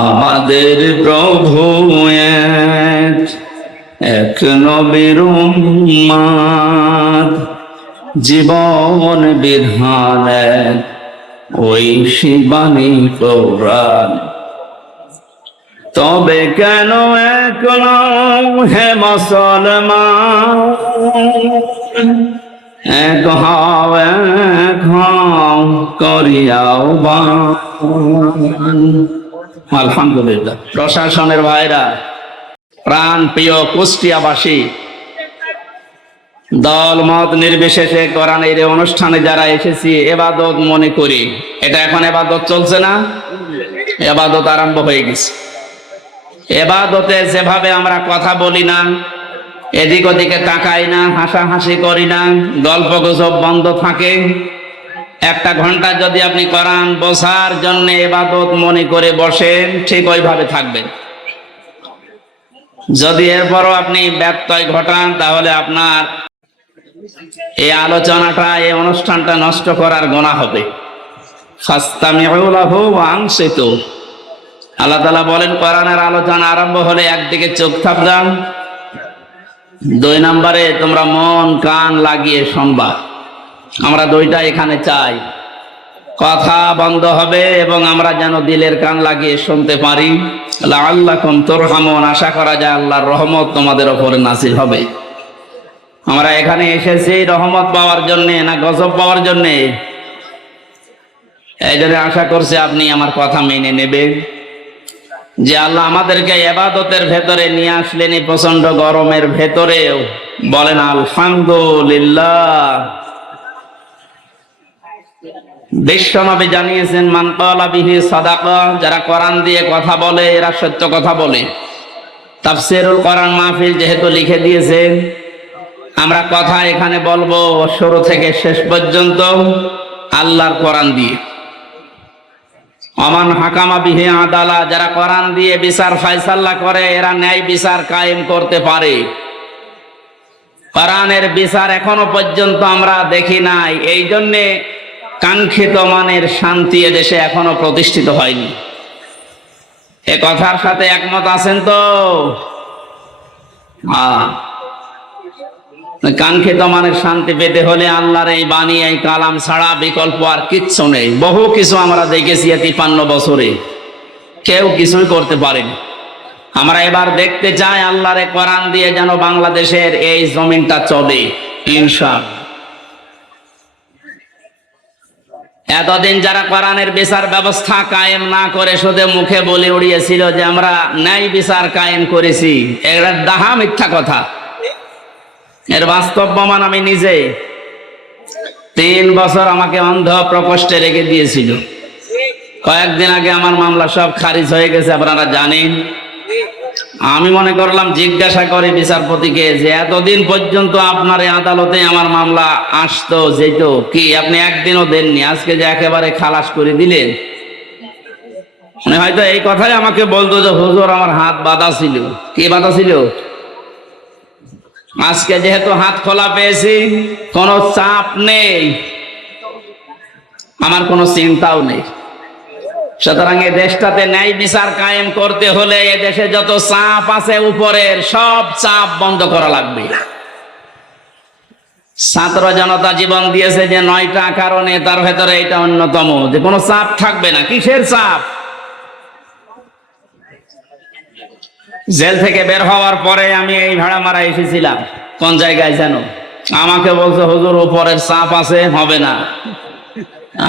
আমাদের প্রভু এক নবীর উম্মত, জীবন বিধান ওই শিবানী কোরআন। তবে কেন এখন হে মুসলমান, এক হও করিয়াও বান। আলহামদুলিল্লাহ। প্রশাসনের ভাইরা, প্রাণ প্রিয় কুষ্টিয়াবাসী, দল মত নির্বিশেষে কোরআনের এই অনুষ্ঠানে যারা এসেছি, এবাদত মনে করি। এটা এখন এবাদত চলছে না, এবাদত আরম্ভ হয়ে গেছে। এবাদতে যেভাবে আমরা কথা বলি না, এদিক ওদিকে তাকাই না, হাসাহাসি করি না, গল্প গুজব বন্ধ থাকে, একটা ঘন্টা যদি আপনি কোরআন বোঝার জন্য ইবাদত মনে করে বসেন, ঠিক ওইভাবে থাকবেন। যদি এরপরও আপনি ব্যত্যয় ঘটান, তাহলে আপনার এই আলোচনাটা, এই অনুষ্ঠানটা নষ্ট করার গুনাহ হবে। ফাস্তামিউ লাহু ওয়া আনসিতু। আল্লাহ তাআলা বলেন, কোরআনের আলোচনা আরম্ভ হলে একদিকে চোখ থাকবেন, 2 নম্বরে তোমরা মন কান লাগিয়ে শুনবা। আমরা দুইটা এখানে চাই। কথা বন্ধ হবে এবং আমরা যেন দিলের কান লাগিয়ে শুনতে পারি। লাআল্লাকুম তুরহামুন, আশা করা যায় আল্লাহর রহমত তোমাদের উপরে নাযিল হবে। আমরা এখানে এসেছি রহমত পাওয়ার জন্য না গজব পাওয়ার জন্য? এই জন্য আশা করছি আপনি আমার কথা মেনে নেবেন যে আল্লাহ আমাদেরকে ইবাদতের ভেতরে নিয়ে আসলেন, এই প্রচন্ড গরমের ভেতরেও। বলেন আলহামদুলিল্লাহ। বিশ্বনবী জানিয়েছেন, মান ক্বালা বিহি সাদাকা, যারা কোরআন দিয়ে কথা বলে এরা সত্য কথা বলে। তাফসীরুল কোরআন মাহফিল যেহেতু লিখে দিয়েছেন, আমরা কথা এখানে বলবো শুরু থেকে শেষ পর্যন্ত আল্লাহর কোরআন দিয়ে। আমান হাকামা বিহি আদালা, যারা কোরআন দিয়ে বিচার ফায়সালা করে এরা ন্যায় বিচার কায়েম করতে পারে। কোরআনের বিচার এখনো পর্যন্ত আমরা দেখি নাই, এই জন্যে কাঙ্ক্ষিত মানের শান্তি এদেশে এখনো প্রতিষ্ঠিত হয়নি। এ কথার সাথে একমত আছেন তো? কাঙ্ক্ষিত মানের শান্তি পেতে হলে আল্লাহর এই বাণী, এই কালাম ছাড়া বিকল্প আর কিচ্ছু নেই। বহু কিছু আমরা দেখেছি 53 বছরে, কেউ কিছুই করতে পারেনি। আমরা এবার দেখতে চাই আল্লাহর এই কোরআন দিয়ে যেন বাংলাদেশের এই জমিনটা চলে, ইনশাআল্লাহ। এতদিন যারা কোরআনের বিচার ব্যবস্থা কায়েম না করে শুধু মুখে বলে উড়িয়েছিল যে আমরা ন্যায় বিচার কায়েম করেছি, এটা ডাহা মিথ্যা কথা। এর বাস্তব প্রমাণ আমি নিজে। 3 বছর আমাকে অন্ধ প্রকোষ্ঠে রেখে দিয়েছিল। কয়েকদিন আগে আমার মামলা সব খারিজ হয়ে গেছে, আপনারা জানেন। আমি মনে করলাম জিজ্ঞাসা করে বিচারপতিকে যে এতদিন পর্যন্ত আপনার এই আদালতে আমার মামলা আসতো যেত, কি আপনি একদিনও দেননি, আজকে যে একেবারে খালাস করে দিলেন। মানে হয়তো এই কথাই আমাকে বলতো যে হুজুর আমার হাত বাঁধা ছিল। কি বাঁধা ছিল? আজকে যেহেতু হাত খোলা পেয়েছি, কোনো চাপ নেই, আমার কোনো চিন্তাও নেই। সুতরাং এই দেশটাতে ন্যায় বিচার কায়েম করতে হলে এ দেশে যত চাপ আছে উপরের, সব চাপ বন্ধ করা লাগবে। ছাত্র জনতা জীবন দিয়েছে যে 9টা কারণে, তার ভেতরে এটা অন্যতম, যে কোনো চাপ থাকবে না। কিসের চাপ? জেল থেকে বের হওয়ার পরে আমি এই ভাড়া মারা এসেছিলাম, কোন জায়গায় যেন, আমাকে বলছে হুজুর উপরের চাপ আছে, হবে না।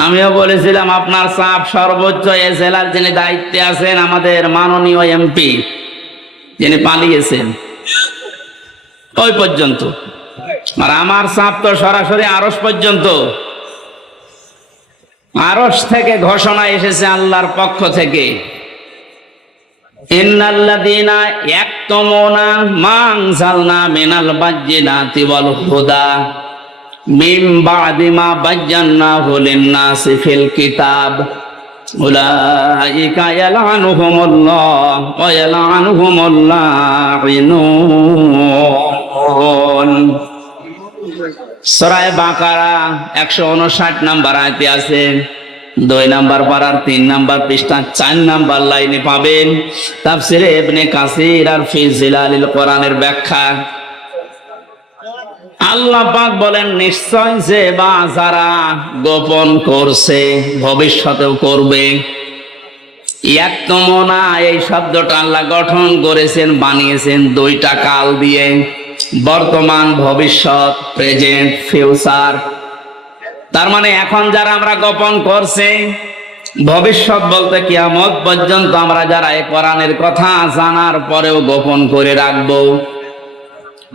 আমিও বলেছিলাম আপনার চাপ সর্বোচ্চ এ জেলার যিনি দায়িত্বে আছেন, আমাদের মাননীয় এমপি যিনি পালিয়েছেন, ওই পর্যন্ত। আর আমার চাপ তো সরাসরি আরশ পর্যন্ত। আরশ থেকে ঘোষণা এসেছে আল্লাহর পক্ষ থেকে, ইন্নাল্লাযীনা ইয়াকতুমুনা মা আনজালনা মিনাল বায়্যিনাতি ওয়াল হুদা মিন বা'দি মা বায়্যানাহু লিন-নাসি ফিল কিতাব উলাইকা ইয়ালআনুহুমুল্লাহ ওয়া ইয়ালআনুহুমুল লাঈনুন। সূরা বাকারা 159 নম্বর আয়াতে আছে, 2 নাম্বার পারার 3 নাম্বার পৃষ্ঠা 4 নাম্বার লাইনে পাবেন তাফসিরে ইবনে কাসির আর ফি জিলালিল কোরআনের ব্যাখ্যা। আল্লাহ পাক বলেন নিশ্চয় যে বা যারা গোপন করছে ভবিষ্যতেও করবে। ইয়াকতুমুনা এই শব্দটা আল্লাহ গঠন করেছেন বানিয়েছেন 2টা কাল দিয়ে, বর্তমান ভবিষ্যৎ, প্রেজেন্ট ফিউচার। তার মানে এখন যারা আমরা গোপন করছে, ভবিষ্যৎ বলতে কিয়ামত পর্যন্ত আমরা যারা এই কোরআনের কথা জানার পরেও গোপন করে রাখবো।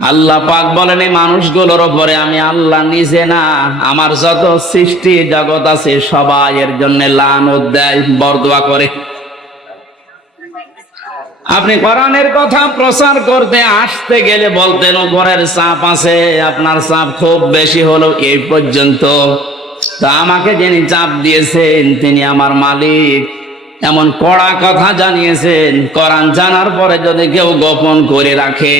আল্লাহ পাক বলেন এই মানুষগুলোর উপরে আমি আল্লাহ নিজে না, আমার যত সৃষ্টি জগৎ আছে সবাই এর জন্য লানত দেয়, বরদোয়া করে। আপনি কোরআনের কথা প্রচার করতে আসতে গেলে বলতেন উপরের চাপ আছে, আপনার চাপ খুব বেশি হলো এই পর্যন্ত, তা আমাকে যিনি চাপ দিয়েছেন তিনি আমার মালিক, এমন কড়া কথা জানিয়েছেন। কোরআন জানার পরে যদি কেউ গোপন করে রাখে,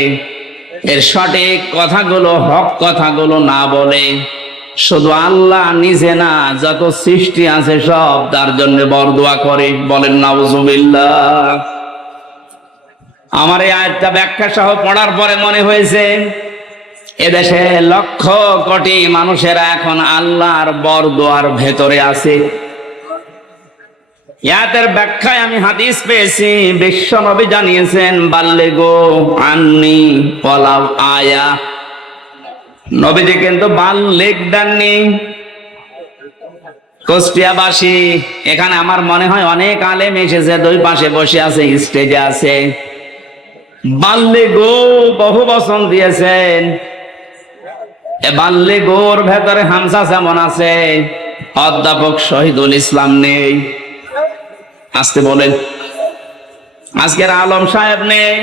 এর সঠিক কথাগুলো হক কথাগুলো না বলে, শুধু আল্লাহ নিজে না যত সৃষ্টি আছে সব তার জন্য বরদোয়া করে, বলেন নাউজুবিল্লাহ। আমার এই আয়াতটা ব্যাখ্যা সহ পড়ার পরে মনে হয়েছে এদেশে লক্ষ কোটি মানুষেরা এখন আল্লাহর বরদোয়ার ভেতরে আছে। ইয়াতের ব্যাখ্যায় আমি হাদিস পেয়েছি, বিশ্ব নবী জানিয়েছেন বাল্লিগু আন্নি ওয়ালাউ আয়া। নবীজি কিন্তু বাল্লিগ দেননি। কুষ্টিয়াবাসী এখানে আমার মনে হয় অনেক আলেম এসেছে, 2 পাশে বসে আছে, স্টেজে আছে। বাল্লিগু বহু বচন দিয়েছেন। এ বাল্লিগুর ভেতরে হামজা যেমন আছে, অধ্যাপক শহীদুল ইসলাম নেই। আসতে বলেন, আজকের আলম সাহেব নেই।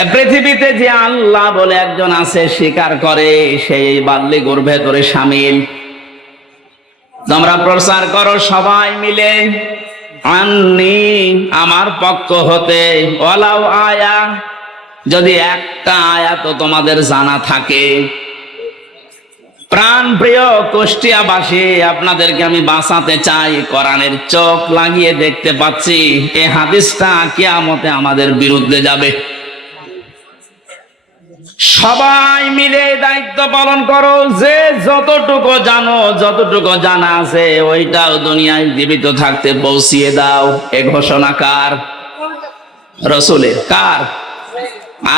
এ পৃথিবীতে যে আল্লাহ বলে একজন আছে স্বীকার করে, সেই বাল্লিগুর ভেতরে শামিল। তোমরা প্রচার করো সবাই মিলে আন্নি আমার পক্ষ হতে, ওয়ালাউ আয়া যদি একটা আয়াত তোমাদের জানা থাকে। প্রাণ প্রিয় কুষ্টিয়াবাসী, আপনাদেরকে আমি বাঁচাতে চাই। কোরআনের চোখ লাগিয়ে দেখতে পাচ্ছি এই হাদিসটা কিয়ামতে আমাদের বিরুদ্ধে যাবে। সবাই মিলে দায়িত্ব পালন করো, যে যতটুকু জানো, যতটুকু জানা আছে ওইটাও দুনিয়ায় জীবিত থাকতে পৌঁছিয়ে দাও। এ ঘোষণা কার? রাসূলের। কার?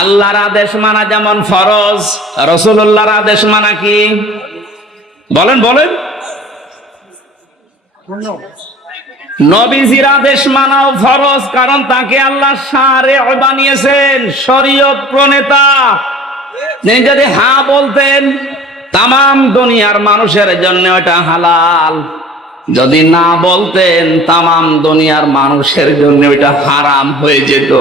আল্লাহর আদেশ মানা যেমন ফরজ, রাসূলুল্লাহর আদেশ মানা কি? বলেন বলেন। নবীজির আদেশ মানাও ফরজ, কারণ তাকে আল্লাহ শারিআ বানিয়েছেন, শরীয়ত প্রণেতা। তিনি যদি হ্যাঁ বলতেন তামাম দুনিয়ার মানুষের জন্য ওটা হালাল, যদি না বলতেন তামাম দুনিয়ার মানুষের জন্য ওটা হারাম হয়ে যেত।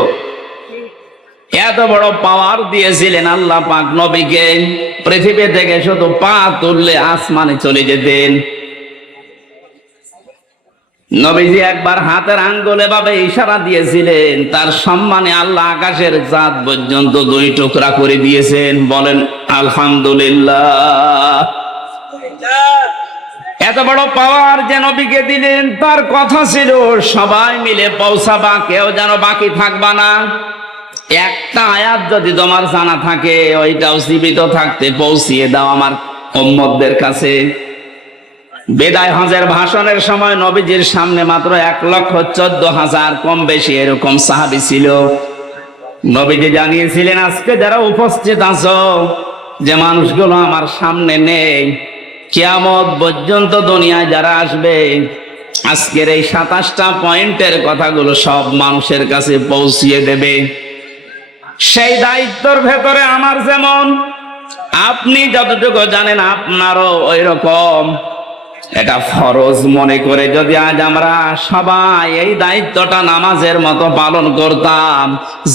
এত বড় পাওয়ার দিয়েছিলেন আল্লাহ পাক নবীকে, পৃথিবী থেকে শুধু পা তুললে আসমানে চলে যেতেন। নবীজি একবার হাতের আঙ্গুলে ভাবে ইশারা দিয়েছিলেন, তার সম্মানে আল্লাহ আকাশের চাঁদ পর্যন্ত 2 টুকরা করে দিয়েছেন। বলেন আলহামদুলিল্লাহ। এত বড় পাওয়ার যে নবীকে দিলেন, তার কথা ছিল সবাই মিলে পৌঁছাবা, কেউ যেন বাকি থাকবা না। একটা আয়াত যদি তোমার জানা থাকে ওইটাও জীবিত থাকতে পৌঁছিয়ে দাও আমার উম্মতদের কাছে। বিদায় হজের ভাষণের সময় নবীজির সামনে মাত্র 1,14,000 কম বেশি এরকম সাহাবী ছিল। নবীজি জানিয়েছিলেন আজকে যারা উপস্থিত আছো, যে মানুষগুলো আমার সামনে নেই, কিয়ামত পর্যন্ত দুনিয়ায় যারা আসবে, আজকের এই 27টা পয়েন্টের কথাগুলো সব মানুষের কাছে পৌঁছিয়ে দেবে। সেই দায়িত্বের ভেতরে আমার যেমন, আপনি যতটুকু জানেন আপনারও ওই রকম। এটা ফরজ মনে করে যদি আজ আমরা সবাই এই দায়িত্বটা নামাজের মতো পালন করতাম,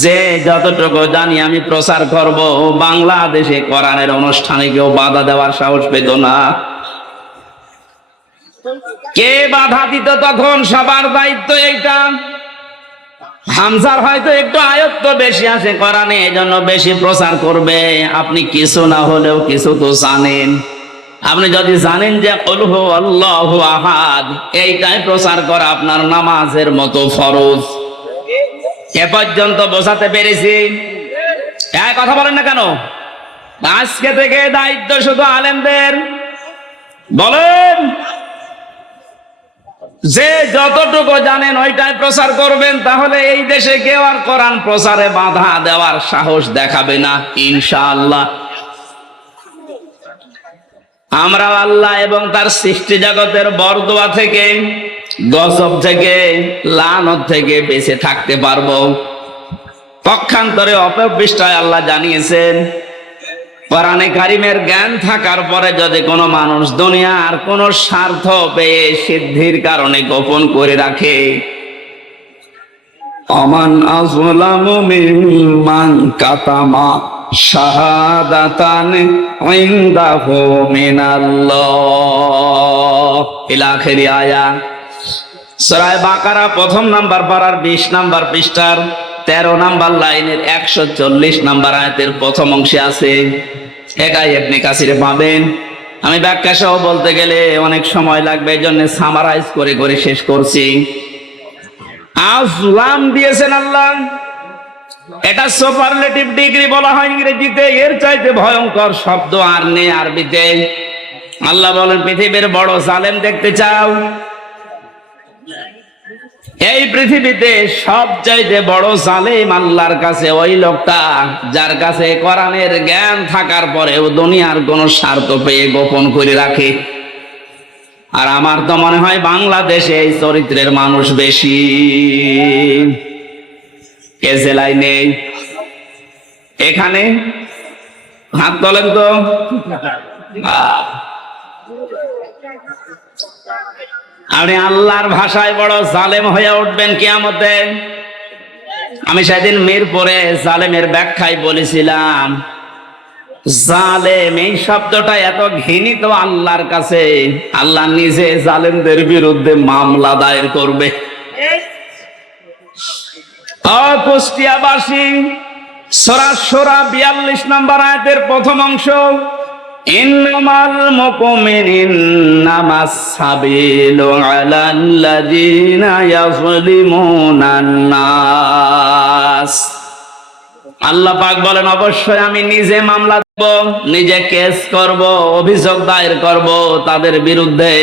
যে যতটুকু জানি আমি প্রচার করব, বাংলাদেশে কোরআনের অনুষ্ঠানে কেউ বাধা দেওয়ার সাহস পেত না। কে বাধা দিত তখন? সবার দায়িত্ব এইটা। হামজার হয়তো একটু আয়ত্ত বেশি আসে কোরআনে, এই জন্য বেশি প্রচার করবে। আপনি কিছু না হলেও কিছু তো জানেন। আপনি যদি জানেন যে কুল হু আল্লাহু আহাদ, এইটাই প্রচার করা আপনার নামাজের মতো ফরজ। এ পর্যন্ত বোঝাতে পেরেছি? এক কথা বলেন না কেন? আজকে থেকে দায়িত্ব শুধু আলেমদের। বলেন, যে যতটুকু জানেন ওইটাই প্রচার করবেন, তাহলে এই দেশে কেউ আর কোরআন প্রচারে বাধা দেওয়ার সাহস দেখাবে না ইনশাআল্লাহ। আমরা আল্লাহ এবং তার সৃষ্টি জগতের বরদোয়া থেকে, গজব থেকে, লানত থেকে বেঁচে থাকতে পারবো। পক্ষান্তরে অপপৃষ্ঠায় আল্লাহ জানিয়েছেন, কোরআনে কারিমের জ্ঞান থাকার পরে যদি কোনো মানুষ দুনিয়ার কোনো স্বার্থ পেয়ে সিদ্ধির কারণে গোপন করে রাখে, আমান আযলামু মিম্মান কাতামা শাহাদাতান ইনদাহু মিনাল্লাহ ইলা আখিরি আয়াত। সূরা বাকারা প্রথম নাম্বার পারার 20 নাম্বার পৃষ্ঠার 13 নাম্বার লাইনের 140 নাম্বার আয়াতের প্রথম অংশে আছে। এটাই ইবনে কাসিরে পাবেন। আমি ব্যাখ্যা সহ বলতে গেলে অনেক সময় লাগবে, এই জন্য সামারাইজ করে করে শেষ করছি। আযলাম দিয়েছেন আল্লাহ, এটা সুপারলেটিভ ডিগ্রি বলা হয় ইংরেজিতে। এর চাইতে ভয়ঙ্কর শব্দ আর নেই আরবিতে। আল্লাহ বলেন, পৃথিবীর বড় জালেম দেখতে চাও? এই পৃথিবীতে সবচাইতে বড় জালেম আল্লাহর কাছে ওই লোকটা যার কাছে কোরআনের জ্ঞান থাকার পরেও দুনিয়ার কোন স্বার্থ পেয়ে গোপন করে রাখে। আর আমার তো মনে হয় বাংলাদেশে এই চরিত্রের মানুষ বেশি। এ জেলায় নেই, এখানে হাত তোলেন তো। আপনি আল্লাহর ভাষায় বড় জালেম হয়ে উঠবেন কিয়ামতে। আমি সেদিন মিরপুরে জালেমের ব্যাখ্যায় বলেছিলাম, জালেম এই শব্দটা এত ঘৃণিত আল্লাহর কাছে, আল্লাহ নিজে জালেমদের বিরুদ্ধে মামলা দায়ের করবে। কুষ্টিয়াবাসী সূরা শূরা 42 নম্বর আয়াতের প্রথম অংশ, ইন্নামাল মুমিনুনা সাবিলু আলাল্লাযিনা ইয়াযলিমুনান নাস। আল্লাহ পাক বলেন, অবশ্যই আমি নিজে মামলা দেব, নিজে কেস করব, অভিযোগ দায়ের করব তাদের বিরুদ্ধে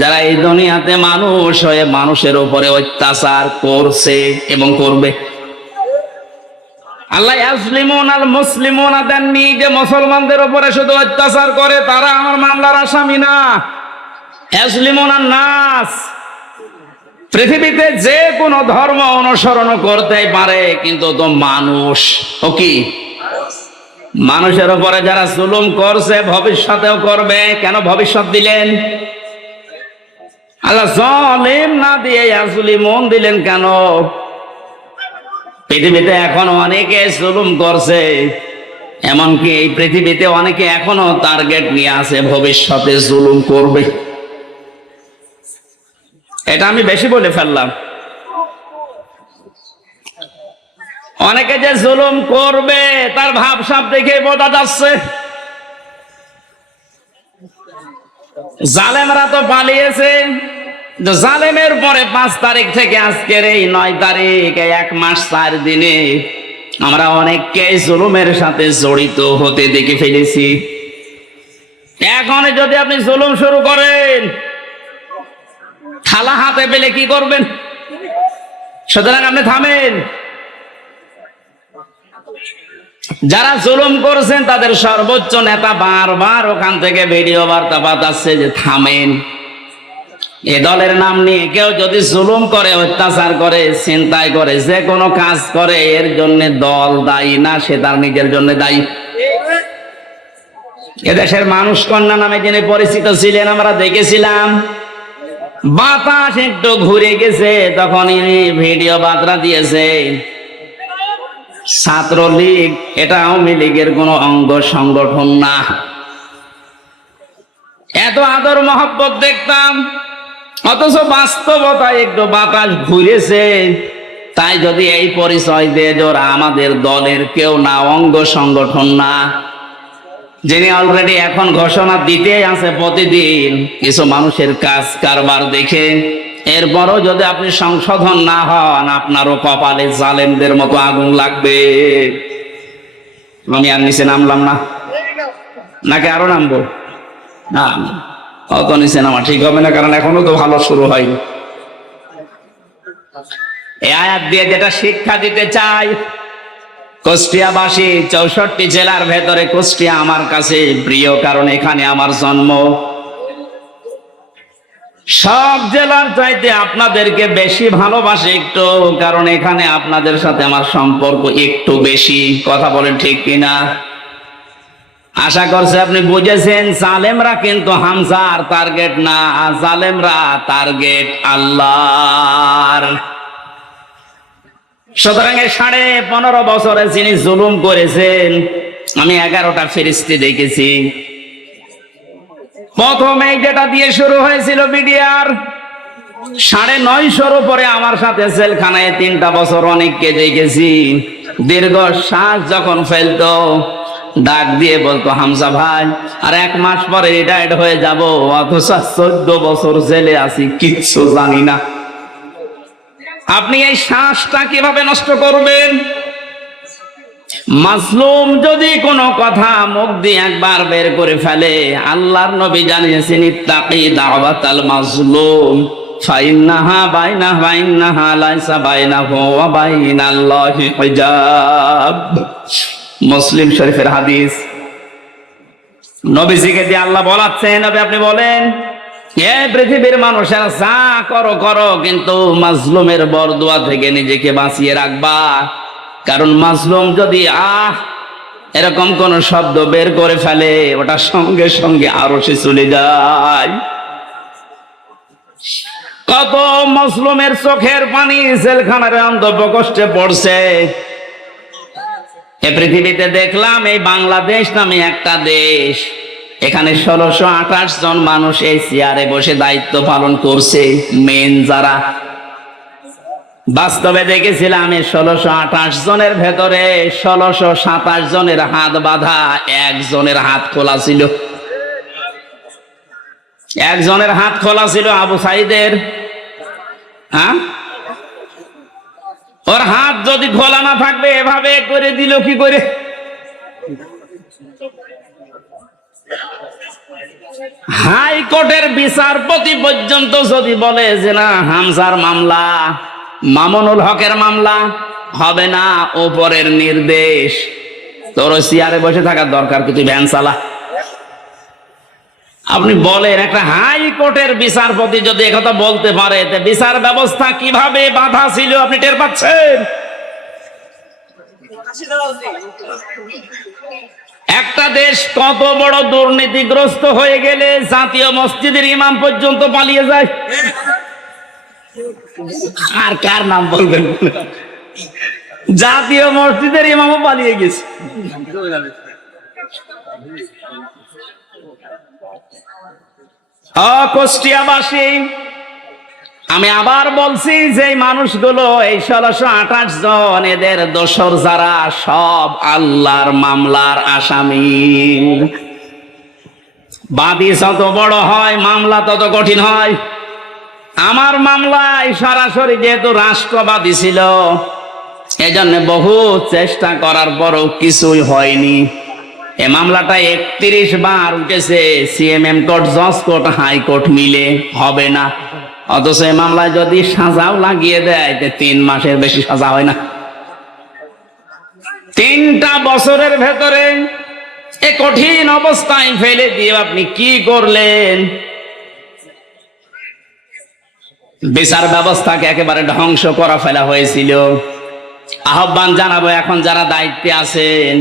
যারা এই দুনিয়াতে মানুষ হয়ে মানুষের উপরে অত্যাচার করছে এবং করবে। আল্লাহ ইয়াজলিমুনাল মুসলিমুনা দেননি যে মুসলমানদের উপরে শুধু অত্যাচার করে তারা আমার মামলার আসামি না। ইয়াজলিমুনান নাস, পৃথিবীতে যে কোনো ধর্ম অনুসরণ করতেই পারে, কিন্তু তো মানুষ ও কি মানুষের উপরে যারা জুলুম করছে ভবিষ্যতেও করবে। কেন ভবিষ্যৎ দিলেন? আল্লাহ জালিম না দিয়ে ইয়াজলিমুন দিলেন কেন? পৃথিবীতে এখনো অনেকে জুলুম করছে, এমনকি এই পৃথিবীতে অনেকে এখনো টার্গেট নিয়ে আছে ভবিষ্যতে জুলুম করবে। এটা আমি বেশি বলে ফেললাম। অনেকে যে জুলুম করবে তার ভাবসাব দেখে বোঝা যাচ্ছে। জালেমরা তো পালিয়েছে। জালেমের পরে 5 তারিখ থেকে আজকের এই 9 তারিখ, 1 মাস 4 দিনে আমরা অনেককে জুলুমের সাথে জড়িত হতে দেখে ফেলেছি। এখন যদি আপনি জুলুম শুরু করেন, থালা হাতে পেলে কি করবেন? সুতরাং আপনি থামেন। যারা জুলুম করছেন তাদের সর্বোচ্চ নেতা বারবার ওখান থেকে ভিডিও বার্তা পাঠাচ্ছে যে থামেন। এ দলের নাম নিয়ে কেউ যদি জুলুম করে, অত্যাচার করে, চিন্তাই করে, যে কোনো কাজ করে, এর জন্য দল দায়ী না, সে তার নিজের জন্য দায়ী। এদেশের মানুষ কন্যা নামে যিনি পরিচিত ছিলেন আমরা দেখেছিলাম, বাতাস একটু ঘুরে গেছে তখন ইনি ভিডিও বার্তা দিয়েছে, ছাত্রলীগ এটা আওয়ামী লীগের কোন অঙ্গ সংগঠন না। এত আদর মহব্বত দেখতাম, অথচ বাস্তবতায় একটু বাতাস ঘুরেছে। তাই যদি এই পরিচয় দিয়ে ওরা আমাদের দলের কেউ না, অঙ্গ সংগঠন না, যিনি অলরেডি এখন ঘোষণা দিতে আছে প্রতিদিন কিছু মানুষের কাজ কারবার দেখে, এরপরও যদি আপনি সংশোধন না হন আপনারও কপালে জালেমদের মতো আগুন লাগবে। আমি আর নিচে নামলাম না, নাকি আরো নামবো? না, অত নিচে নামা ঠিক হবে না, কারণ এখনো তো ভালো শুরু হয়নি। এই আয়াত দিয়ে যেটা শিক্ষা দিতে চাই, কুষ্টিয়াবাসী 64 জেলার ভেতরে কুষ্টিয়া আমার কাছে প্রিয়, কারণ এখানে আমার জন্ম। সব জেলার চাইতে আপনাদেরকে বেশি ভালোবাসে একটু, কারণ এখানে আপনাদের সাথে আমার সম্পর্ক একটু বেশি। কথা বলেন ঠিক কিনা? আশা করছি আপনি বুঝেছেন, জালেমরা কিন্তু হামজার টার্গেট না, জালেমরা টার্গেট আল্লাহর। সুতরাং 15.5 বছরে যিনি জুলুম করেছেন, আমি 11টা ফেরেশতা দেখেছি। প্রথমে যেটা দিয়ে শুরু হয়েছিল বিডিআর, 950 উপরে আমার সাথে জেলখানায় 3টা বছর অনেককে দেখেছি। দীর্ঘ শ্বাস যখন ফেলতো ডাক দিয়ে বলতো, হামজা ভাই আর 1 মাস পরে রিটায়ার্ড হয়ে যাব, অথচ 14 বছর জেলে আছি, কিচ্ছু জানি না। আপনি এই শ্বাসটা কিভাবে নষ্ট করবেন? মাজলুম যদি কোনো কথা মুখ দিয়ে একবার বের করে ফেলে, আল্লাহর নবী জানিয়েছেন, ইত্তাকি দাওয়াতাল মাজলুম ফাইন্নাহা বাইনাহা লাইসা বাইনাহু ওয়া বাইনাল্লাহি হিজাব। মুসলিম শরীফের হাদিস। নবীজিকে দিয়ে আল্লাহ বলাচ্ছেন, নবী আপনি বলেন, এ পৃথিবীর মানুষেরা যা করো করো, কিন্তু মাজলুমের বরদুয়া থেকে নিজেকে বাঁচিয়ে রাখবা। কারণ মাজলুম যদি এরকম কোন শব্দ বের করে ফেলে, ওটা সঙ্গে সঙ্গে আরশে চলে যায়। কত মাজলুমের চোখের পানি জেলখানার অন্তঃপ্রকোষ্ঠে পড়ছে। এ পৃথিবীতে দেখলাম, এই বাংলাদেশ নামে একটা দেশ, এখানে 1628 জন মানুষ এই চেয়ারে বসে দায়িত্ব পালন করছে, মেন যারা। বাস্তবে দেখেছিলাম এই 1628 জনের ভেতরে 1627 জনের হাত বাঁধা, একজনের হাত খোলা ছিল। একজনের হাত খোলা ছিল আবু সাইদের। হ্যাঁ, ওর হাত যদি খোলা না থাকবে এভাবে করে দিল কি করে? হাইকোর্টের বিচারপতি পর্যন্ত যদি বলে যে না, হামজার মামলা, মামুনুল হকের মামলা হবে না, ওপরের নির্দেশ, তোর চেয়ারে বসে থাকার দরকার কি, তুই ভ্যান চালা। আপনি বলেন, একটা হাইকোর্টের বিচারপতি যদি একথা বলতে পারে, বিচার ব্যবস্থা কিভাবে বাধা ছিল আপনি টের পাচ্ছেন? একটা দেশ কত বড় দুর্নীতিগ্রস্ত হয়ে গেলে জাতীয় মসজিদের ইমাম পর্যন্ত পালিয়ে যায়। আর কার নাম বলবেন? জাতীয় মসজিদের ইমামও পালিয়ে গেছে। কুষ্টিয়াবাসী, আমি আবার বলছি যে মানুষগুলো এই 1628 জন, এদের দোসর যারা, সব আল্লাহর মামলার আসামি। বাদী যত বড় হয় মামলা তত কঠিন হয়। আমার মামলায় সরাসরি যেহেতু রাষ্ট্রবাদী ছিল, এজন্য বহু চেষ্টা করার পরও কিছুই হয়নি। এই মামলাটা 31 বার উঠেছে, সিএমএম কোর্ট, জজ কোর্ট, হাইকোর্ট মিলে, হবে না। অথচ এই মামলায় যদি সাজাও লাগিয়ে দেয়, 3 মাসের বেশি সাজা হয় না। 3টা বছরের ভেতরে এ কঠিন অবস্থায় ফেলে দিয়ে আপনি কি করলেন? বিচার ব্যবস্থাকে একেবারে ধ্বংস করা ফেলা হয়েছিল। আহ্বান জানাবো, এখন যারা দায়িত্বে আছেন,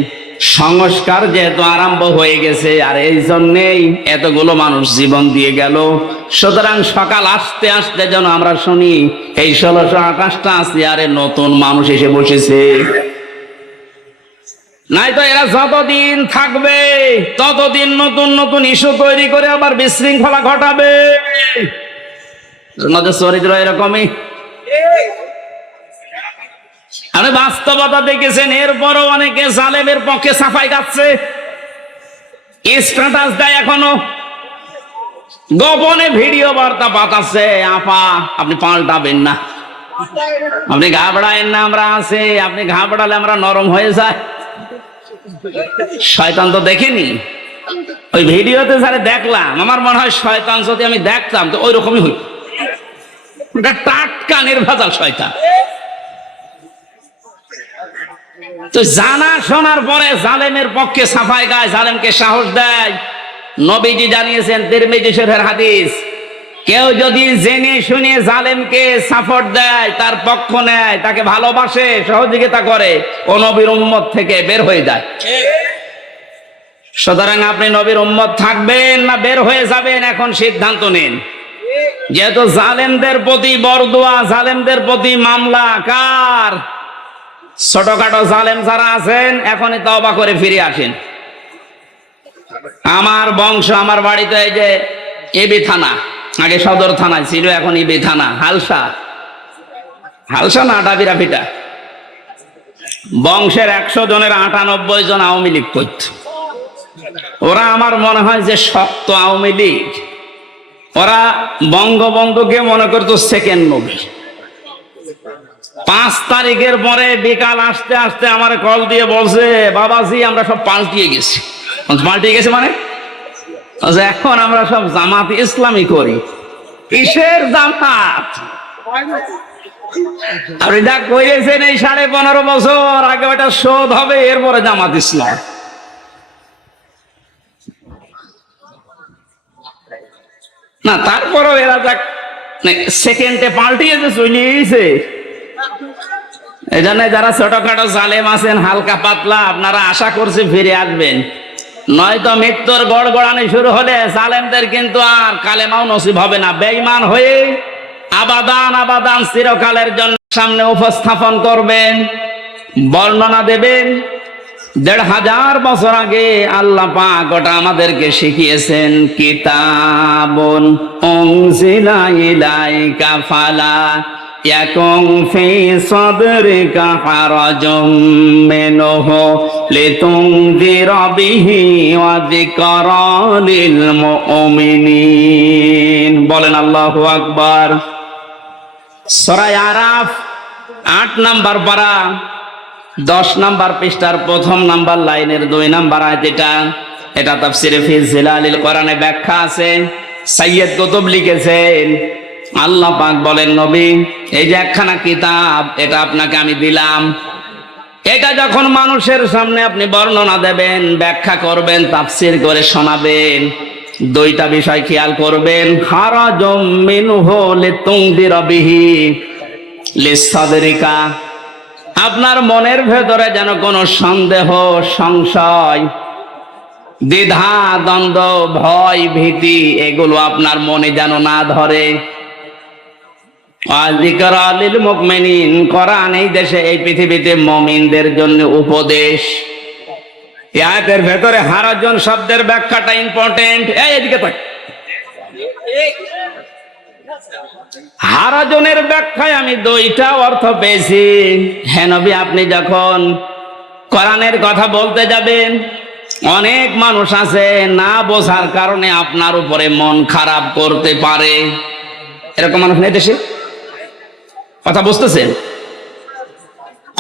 সংস্কার যেহেতু আরম্ভ হয়ে গেছে, আর এই জন্যেই এতগুলো মানুষ জীবন দিয়ে গেল। সুতরাং সকাল আসতে আসতে যেন আমরা শুনি এই 1628টা চেয়ারে নতুন মানুষ এসে বসেছে। নাই তো এরা যতদিন থাকবে ততদিন নতুন নতুন ইস্যু তৈরি করে আবার বিশৃঙ্খলা ঘটাবে। চরিত্র এরকমই। আপনি বাস্তবতা দেখেছেন, এরপরও অনেকে জালেমের পক্ষে সাফাই গাচ্ছে। স্ট্যাটাস দেয় এখনো, গোপনে ভিডিও বার্তা পাঠাচ্ছে। আপা আপনি পাল্টাবেন না, আপনি ঘাবড়ায়েন না, আমরা আছি, আপনি ঘাবড়ালে আমরা নরম হয়ে যায়। শয়তান তো দেখেনি, ওই ভিডিওতে যারা দেখলাম, আমার মনে হয় শয়তান যদি আমি দেখতাম তো ওই রকমই হইত। টাটকা নির্ভেজাল শয়তান। তো জানা শোনার পরে জালেমের পক্ষে সাফাই গায়, জালেমকে সাহস দেয়। নবীজি জানিয়েছেন, তিরমিজি শরীফের হাদিস, কেউ যদি জেনে শুনে জালেমকে সাপোর্ট দেয়, তার পক্ষ নেয়, তাকে ভালোবাসে, সহযোগিতা করে, ও নবীর উম্মত থেকে বের হয়ে যায়। সুতরাং আপনি নবীর উম্মত থাকবেন না বের হয়ে যাবেন, এখন সিদ্ধান্ত নিন। যেহেতু জালেমদের প্রতি বরদোয়া, জালেমদের প্রতি মামলা কার? ছোটখাটো জালেম যারা আছেন, এখনই তওবা করে ফিরে আসেন। আমার বংশ, আমার বাড়িতে এই যে এবি থানা, আগে সদর থানায় ছিল, এখন ইবি থানা, হালসা, হালসা না ডাবিরা পিটা, বংশের 100 জনের 98 জন আওয়ামী লীগ করত। ওরা আমার মনে হয় যে শক্ত আওয়ামী লীগ। ওরা বঙ্গবন্ধুকে মনে করতো সেকেন্ড নবী। 5 তারিখের পরে বিকাল আসতে আসতে আমার কল দিয়ে বলছে, বাবাজি আমরা সব পাল্টিয়ে গেছি। পাল্টিয়ে গেছে মানে এখন আমরা সব জামাত ইসলামী করি। কিসের জামাত? আপনি যা করেছেন এই 15.5 বছর আগে, ওটা শোধ হবে, এরপরে জামাত ইসলাম। না তারপরেও এরা যাক সেকেন্ডে পাল্টিয়ে যে চলে গেছে। এই জন্য যারা ছোটখাটো জালেম আছেন, হালকা পাতলা, আপনারা আশা করছি ফিরে আসবেন, নয়তো মৃত্যুর গড়গড়ানি শুরু হলে জালেমদের কিন্তু আর কালেমাও নসিব হবে না। বেঈমান হয়ে আবাদান আবাদান চিরকালের জন্য সামনে উপস্থাপন করবেন, বর্ণনা দেবেন। 1500 বছর আগে আল্লাহ পাক ওটা আমাদেরকে শিখিয়েছেন, কিতাবুন উনজিলা ইলাইকা ফালা ইয়াকুন ফি সাদরিকা হারাজুম মিনহু লিতুনযিরা বিহি ওয়া যিকরা লিল মুমিনিন। বলেন আল্লাহু আকবার। সূরা আরাফ 8 নম্বর পারা 10 নম্বর পৃষ্ঠার 1 নম্বর লাইনের 2 নম্বর আয়াত। এটা তাফসীরে ফি জিলালিল কোরআনে ব্যাখ্যা আছে, সাইয়্যিদ কুতুব লিখেছেন। আল্লাহ পাক বলেন, নবী এই যে একখানা কিতাব, এটা আপনাকে আমি দিলাম, এটা যখন মানুষের সামনে আপনি বর্ণনা দেবেন, ব্যাখ্যা করবেন, তাফসীর করে শোনাবেন, 2টা বিষয় খেয়াল করবেন। খারাজুম মিনহু লিতুনযিরা বিহি লিসাদরিকা, আপনার মনের ভেতরে যেন কোনো সন্দেহ, সংশয়, দ্বিধা, দ্বন্দ্ব, ভয়, ভীতি এগুলো আপনার মনে যেন না ধরে। যিকরা লিল মুমিনিন, কোরআন এই দেশে, এই পৃথিবীতে মুমিনদের জন্য উপদেশ। এই আয়াতের ভেতরে হারাজন শব্দের ব্যাখ্যাটা ইম্পর্টেন্ট। এদিকে তাক। হারাজনের ব্যাখ্যায় আমি 2টা অর্থ পেয়েছি। হে নবী, আপনি যখন কোরআনের কথা বলতে যাবেন, অনেক মানুষ আছে না বোঝার কারণে আপনার উপরে মন খারাপ করতে পারে। এরকম মানুষ নেই দেশে? কথা বুঝতেছেন?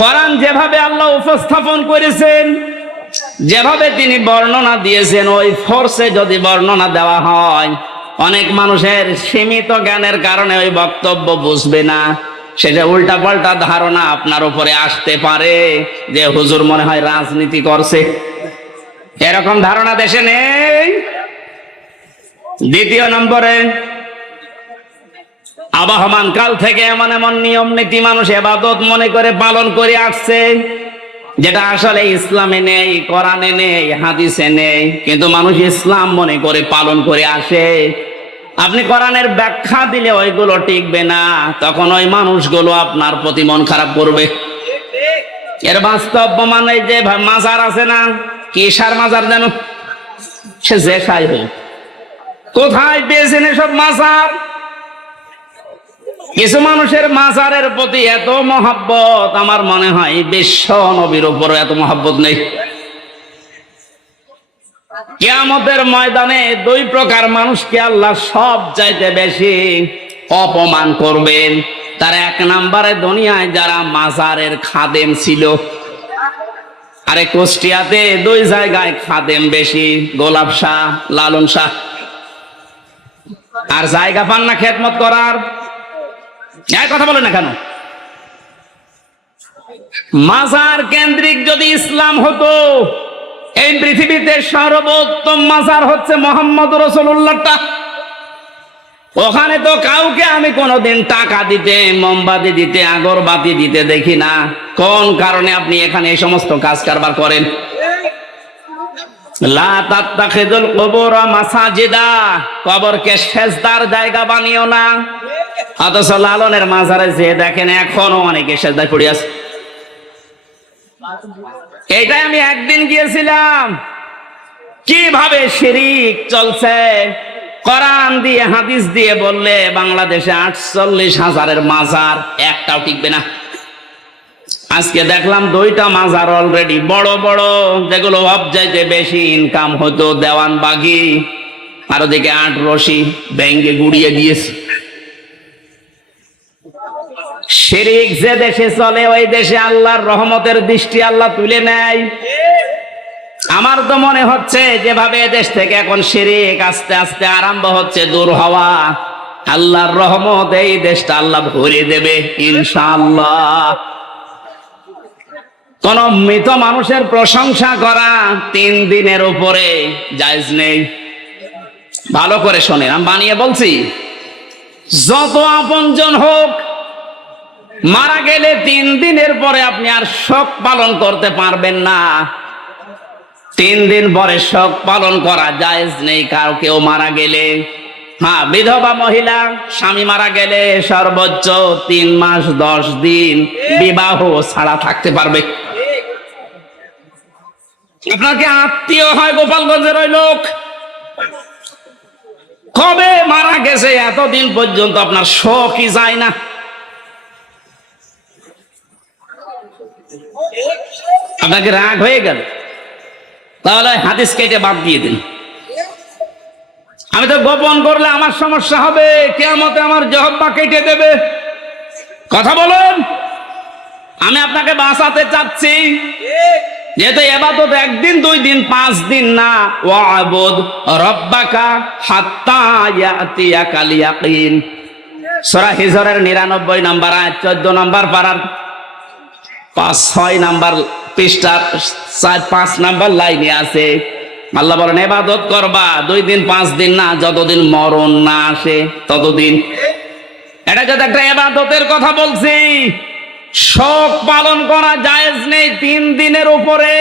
কোরআন যেভাবে আল্লাহ উপস্থাপন করেছেন, যেভাবে তিনি বর্ণনা দিয়েছেন, ওই ফোর্সে যদি বর্ণনা দেওয়া হয়, অনেক মানুষের সীমিত জ্ঞানের কারণে ওই বক্তব্য বুঝবে না। সেটা উল্টা পাল্টা ধারণা আপনার উপরে আসতে পারে যে হুজুর মনে হয় রাজনীতি করছে। এরকম ধারণা দেশে নেই। 2 নম্বরে, আবহমান কাল থেকে এমন এমন নিয়ম নীতি মানুষ ইবাদত মনে করে পালন করে আসছে, যেটা আসলে ইসলামে নেই, কোরআনে নেই, হাদিসে নেই, কিন্তু মানুষ ইসলাম মনে করে পালন করে আসে। আপনি কোরআনের ব্যাখ্যা দিলে ওইগুলো টিকবে না, তখন ওই মানুষগুলো আপনার প্রতি মন খারাপ করবে। এর বাস্তব প্রমাণ এই যে মাজার আছে না, কিসার মাজার যেন, সে যে খাই হোক, কোথায় পেয়েছেন এসব মাজার? কিছু মানুষের মাজারের প্রতি এত মহব্বত, আমার মনে হয় বিশ্ব নবীর উপর এত মহব্বত নেই। কিয়ামতের ময়দানে দুই প্রকার মানুষকে আল্লাহ সব চাইতে বেশি অপমান করবেন। তার এক নম্বরে দুনিয়ায় যারা মাজারের খাদেম ছিল, আরে কুষ্টিয়াতে দুই জায়গায় খাদেম বেশি, গোলাপ শাহ, লালন শাহ, আর জায়গা পান না খেদমত করার। এক কথা বলে না কেন? মাজার কেন্দ্রিক যদি ইসলাম হতো, এই পৃথিবীতে সর্বোত্তম মাজার হচ্ছে মোহাম্মদ রাসূলুল্লাহটা। ওখানে তো কাউকে আমি কোনোদিন টাকা দিতে, মোমবাতি দিতে, আগরবাতি দিতে দেখি না। কোন কারণে আপনি এখানে এই সমস্ত কাজ কারবার করেন? লা তাত্তাখিযুল কুবুর মাসাজিদা, কবরকে সেজদার জায়গা বানিও না। অথচ লালনের মাজারে যে দেখেন এখনো অনেকে সেজদায় পড়ে আছে। এইটাই আমি একদিন গিয়েছিলাম, কিভাবে শিরিক চলছে। কোরআন দিয়ে হাদিস দিয়ে বললে বাংলাদেশে 48,000-এর মাজার, একটাও টিকবে না। আজকে দেখলাম দুইটা মাজার অলরেডি বড় বড়, যেগুলো সবচাইতে বেশি ইনকাম হতো, দেওয়ানবাগি আর ওদিকে 8 রশি ব্যাংকে গুড়িয়ে দিয়েছে। শিরিক যে দেশে চলে ওই দেশে আল্লাহর রহমতের দৃষ্টি আল্লাহ তুলে নেয়। আমার তো মনে হচ্ছে যেভাবে দেশ থেকে এখন শিরিক আস্তে আস্তে আরম্ভ হচ্ছে দূর হওয়া, আল্লাহর রহমত এই দেশটা আল্লাহ ভরে দেবে ইনশাআল্লাহ। কোন মৃত মানুষের প্রশংসা করা 3 দিনের উপরে জায়েজ নেই। ভালো করে শোনেন, আমি বানিয়ে বলছি। যত আপনজন হোক, মারা গেলে 3 দিনের পরে আপনি আর শোক পালন করতে পারবেন না। 3 দিন পরে শোক পালন করা জায়েজ নেই কারো কেউ মারা গেলে। হ্যাঁ, বিধবা মহিলা স্বামী মারা গেলে সর্বোচ্চ 3 মাস 10 দিন বিবাহ ছাড়া থাকতে পারবে। আপনার কি আত্মীয় হয় গোপালগঞ্জের ওই লোক? কবে মারা গেছে এতদিন পর্যন্ত আপনার শোকই যায় না। আপনাকে রাগ হয়ে গেল, তাহলে হাদিস কেটে বাদ দিয়ে দিন। আমি তো গোপন করলে আমার সমস্যা হবে, কিয়ামতে আমার জিহ্বা কেটে দেবে। কথা বলুন, আমি আপনাকে বাঁচাতে চাচ্ছি। যেহেতু ইবাদত 1 দিন 2 দিন 5 দিন না, ওয়াবুদ রাব্বাকা হাত্তা ইয়াতিয়াকাল ইয়াকিন। সূরা হিজরের 99 নম্বর আয়াত 14 নম্বর পারার 5-6 নম্বর পৃষ্ঠা 4-5 নম্বর লাইনে আছে। আল্লাহ বলেন ইবাদত করবা 2 দিন 5 দিন না, যতদিন মরণ না আসে ততদিন। এটা যদি একটা ইবাদতের কথা বলছি, শোক পালন করা জায়েজ নেই 3 দিনের উপরে।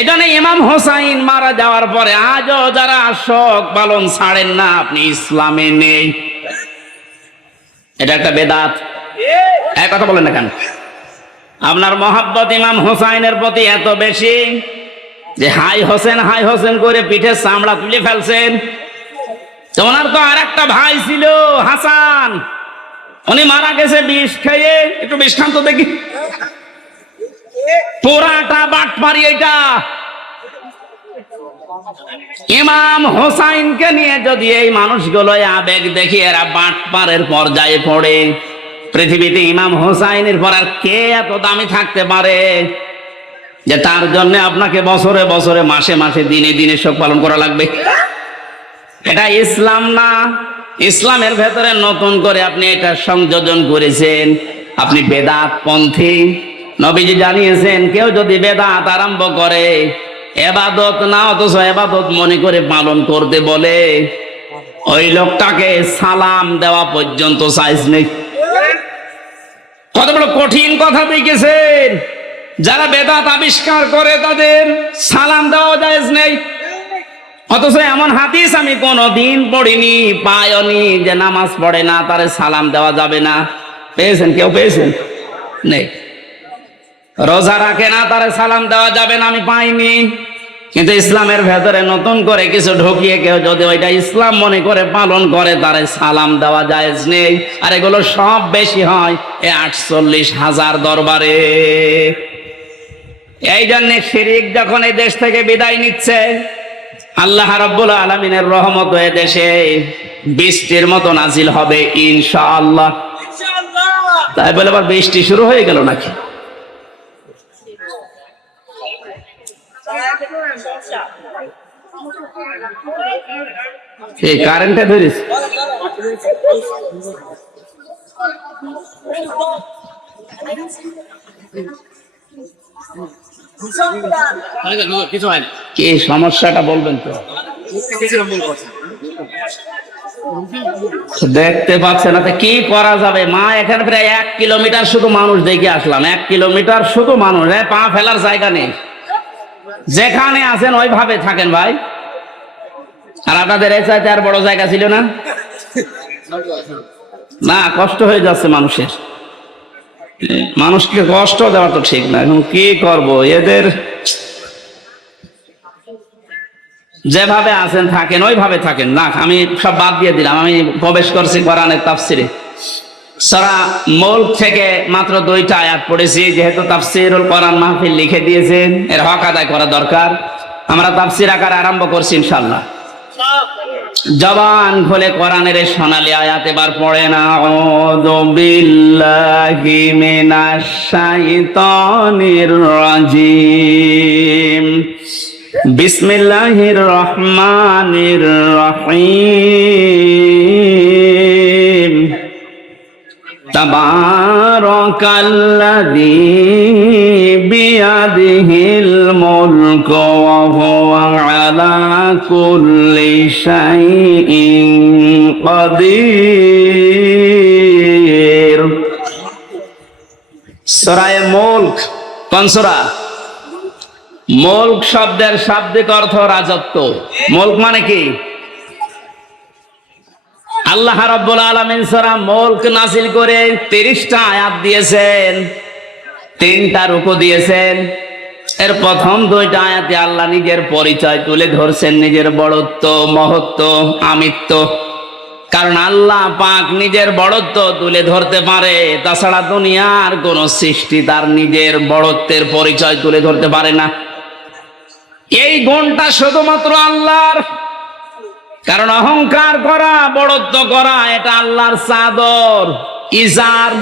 এখানে ইমাম হোসাইন মারা যাওয়ার পরে আজও যারা শোক পালন ছাড়েন না, আপনি ইসলামে নেই। এটা একটা বেদাত। এক কথা বলেন না কেন? আপনার মহাব্বত ইমাম হোসাইনের প্রতি এত বেশি যে হাই হোসেন করে পিঠের চামড়া তুলে ফেলছেন। তো ওনার তো আর একটা ভাই ছিল হাসান, উনি মারা গেছে বিষ খেয়ে। একটু বিষ খান তো দেখি। পোড়াটা বাটপারি এটা। ইমাম হোসাইনকে নিয়ে যদি এই মানুষগুলো আবেগ দেখি এরা বাটপারের পর্যায়ে পড়ে, পৃথিবীতে ইমাম হোসাইনের পর আর কে এত দামি থাকতে পারে যে তার জন্য আপনাকে বছরে বছরে মাসে মাসে দিনে দিনে শোক পালন করা লাগবে? এটা ইসলাম না। ইসলামের ভেতরে নতুন করে আপনি এটা সংযোজন করেছেন, আপনি বেদাত পন্থী। নবীজি জানিয়েছেন কেউ যদি বেদাত আরম্ভ করে, ইবাদত না অথচ ইবাদত মনে করে পালন করতে বলে, ওই লোকটাকে সালাম দেওয়া পর্যন্ত সাইজ নেই। কত বড় কঠিন কথা দেখেছেন। যারা বেদাত আবিষ্কার করে তাদের সালাম দেওয়া জায়েজ নেই। অথচ এমন হাদিস আমি কোনদিন পড়িনি, পাইনি যে নামাজ পড়ে না তারে সালাম দেওয়া যাবে না। পেয়েছেন? কেউ পেয়েছেন? নেই। রোজা রাখে না তারে সালাম দেওয়া যাবে না, আমি পাইনি। কিন্তু ইসলামের ভেতরে নতুন করে কিছু ঢুকিয়ে কেউ যদি ওইটা ইসলাম মনে করে পালন করে, তারে সালাম দেওয়া জায়েজ নেই। আর এগুলো সব বেশি হয় এই 48,000 দরবারে। এই জন্য শিরিক যখন এই দেশ থেকে বিদায় নিচ্ছে, আল্লাহ রাব্বুল আলামিনের রহমত হয়ে দেশে বৃষ্টির মতো নাজিল হবে ইনশাআল্লাহ। তাই বলে আবার বৃষ্টি শুরু হয়ে গেল নাকি? এই কারেন্টে ধরিস কি সমস্যাটা বলবেন তো? দেখতে পাচ্ছে না তো কি করা যাবে? মা এখানে প্রায় 1 কিলোমিটার শুধু মানুষ দেখে আসলাম, 1 কিলোমিটার শুধু মানুষ, পা ফেলার জায়গা নেই। যেখানে আছেন ওইভাবে থাকেন ভাই। আর আপনাদের এই চাইতে আর বড় জায়গা ছিল না? না, কষ্ট হয়ে যাচ্ছে মানুষের। মানুষকে কষ্ট দেওয়া তো ঠিক না। এখন কি করব? এদের যেভাবে আছেন থাকেন, ওইভাবে থাকেন। না, আমি সব বাদ দিয়ে দিলাম। আমি প্রবেশ করছি কোরআনের তাফসিরে। সূরা মুলক থেকে মাত্র 2টা আয়াত পড়েছি। যেহেতু তাফসিরুল কোরআন মাহফিল লিখে দিয়েছেন, এর হক আদায় করা দরকার। আমরা তাফসির আকারে আরম্ভ করছি ইনশাআল্লাহ। জবান খুলে কোরআনের সোনালী আয়াত এবার পড়েন। আউযু বিল্লাহি মিনাশ শাইতানির রাজিম। বিসমিল্লাহির রহমানির রহিম। তাবারাকাল্লাযী বিয়াদিহিল মুলকু ওয়া হুয়া আলা কুল্লি শাইইন কাদির। সূরা মুলক কোন সূরা? মুলক শব্দের শাব্দিক অর্থ রাজত্ব। মুলক মানে কি? আল্লাহ রাব্বুল আলামিন সূরা মুলক নাযিল করে 30টা আয়াত দিয়েছেন, 3টা রুকু দিয়েছেন। এর প্রথম 2টা আয়াতে আল্লাহ নিজের পরিচয় তুলে ধরছেন, নিজের বড়ত্ব, মহত্ব, আমিত্ব। কারণ আল্লাহ পাক নিজের বড়ত্ব তুলে ধরতে পারে, তাছাড়া দুনিয়ার কোন সৃষ্টি তার নিজের বড়ত্বের পরিচয় তুলে ধরতে পারে না। এই গুণটা শুধুমাত্র আল্লাহর। কারণ অহংকার করা, বড়ত্ব করা এটা আল্লাহর চাদর, ইজার।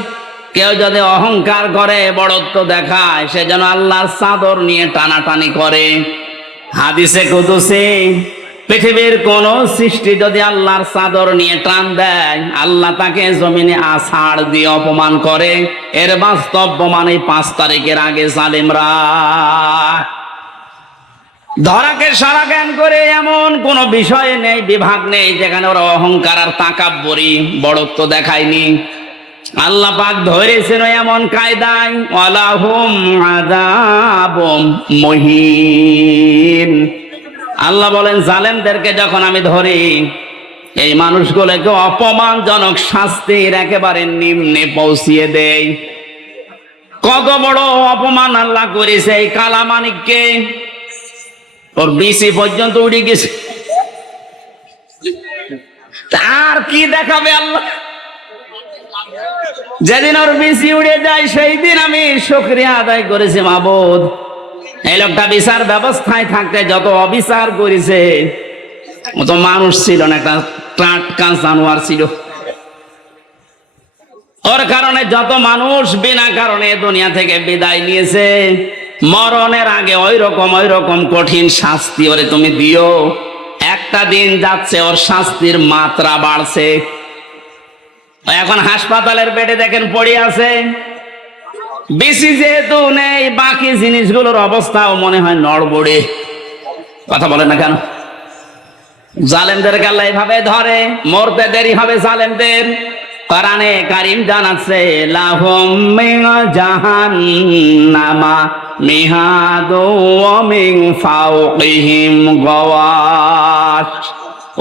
কেউ যদি অহংকার করে, বড়ত্ব দেখায়, সে যেন আল্লাহর চাদর নিয়ে টানাটানি করে। হাদিসে কুদসি, পৃথিবীর কোন সৃষ্টি যদি আল্লাহর চাদর নিয়ে টান দেয়, আল্লাহ তাকে জমিনে আছাড় দিয়ে অপমান করে। এর বাস্তব প্রমাণ এই 5 তারিখের আগে জালেমরা ধরাকে সারা জ্ঞান করে এমন কোন বিষয় নেই, বিভাগ নেই যেখানে ওরা অহংকার আর তাকাব্বুরি, বড়ত্ব দেখায়নি। আল্লাহ পাক ধরেছেন এমন কায়দায়, ওয়ালাহুম আযাবুম মুহিন। আল্লাহ বলেন জালেমদেরকে যখন আমি ধরি, এই মানুষগুলোকে অপমানজনক শাস্তির একেবারে নিম্নে পৌঁছিয়ে দেই। কত বড় অপমান আল্লাহ করেছে এই কালামানিককে। ওর বিসি পর্যন্ত উড়ে গেছে, আর কি দেখাবে আল্লাহ? যেদিন ওর বিসি উড়ে যায় সেই দিন আমি শুকরিয়া আদায় করেছি, মাবুদ এই লোকটা বিচার ব্যবস্থায় থাকতে যত অবিচার করেছে, ও তো মানুষ ছিল না, একটা টাটকা জানোয়ার ছিল। ওর কারণে যত মানুষ বিনা কারণে দুনিয়া থেকে বিদায় নিয়েছে, মরণের আগে ওই রকম কঠিন শাস্তি ওরে তুমি দিও। একটা দিন যাচ্ছে, ওর শাস্তির মাত্রা বাড়ছে। এখন হাসপাতালের বেডে দেখেন পড়ে আছে। বেশি যেহেতু নেই, বাকি জিনিসগুলোর অবস্থাও মনে হয় নড়বড়ে। কথা বলে না কেন? জালেমদেরকে আল্লাহ এভাবে ধরে, মরতে দেরি হবে জালেমদের। কোরআনে কারীম জানাচ্ছে, লাহুম মিন জাহান্নামা মিহাদু ওয়া মিন ফাওকিহিম গাওয়াশ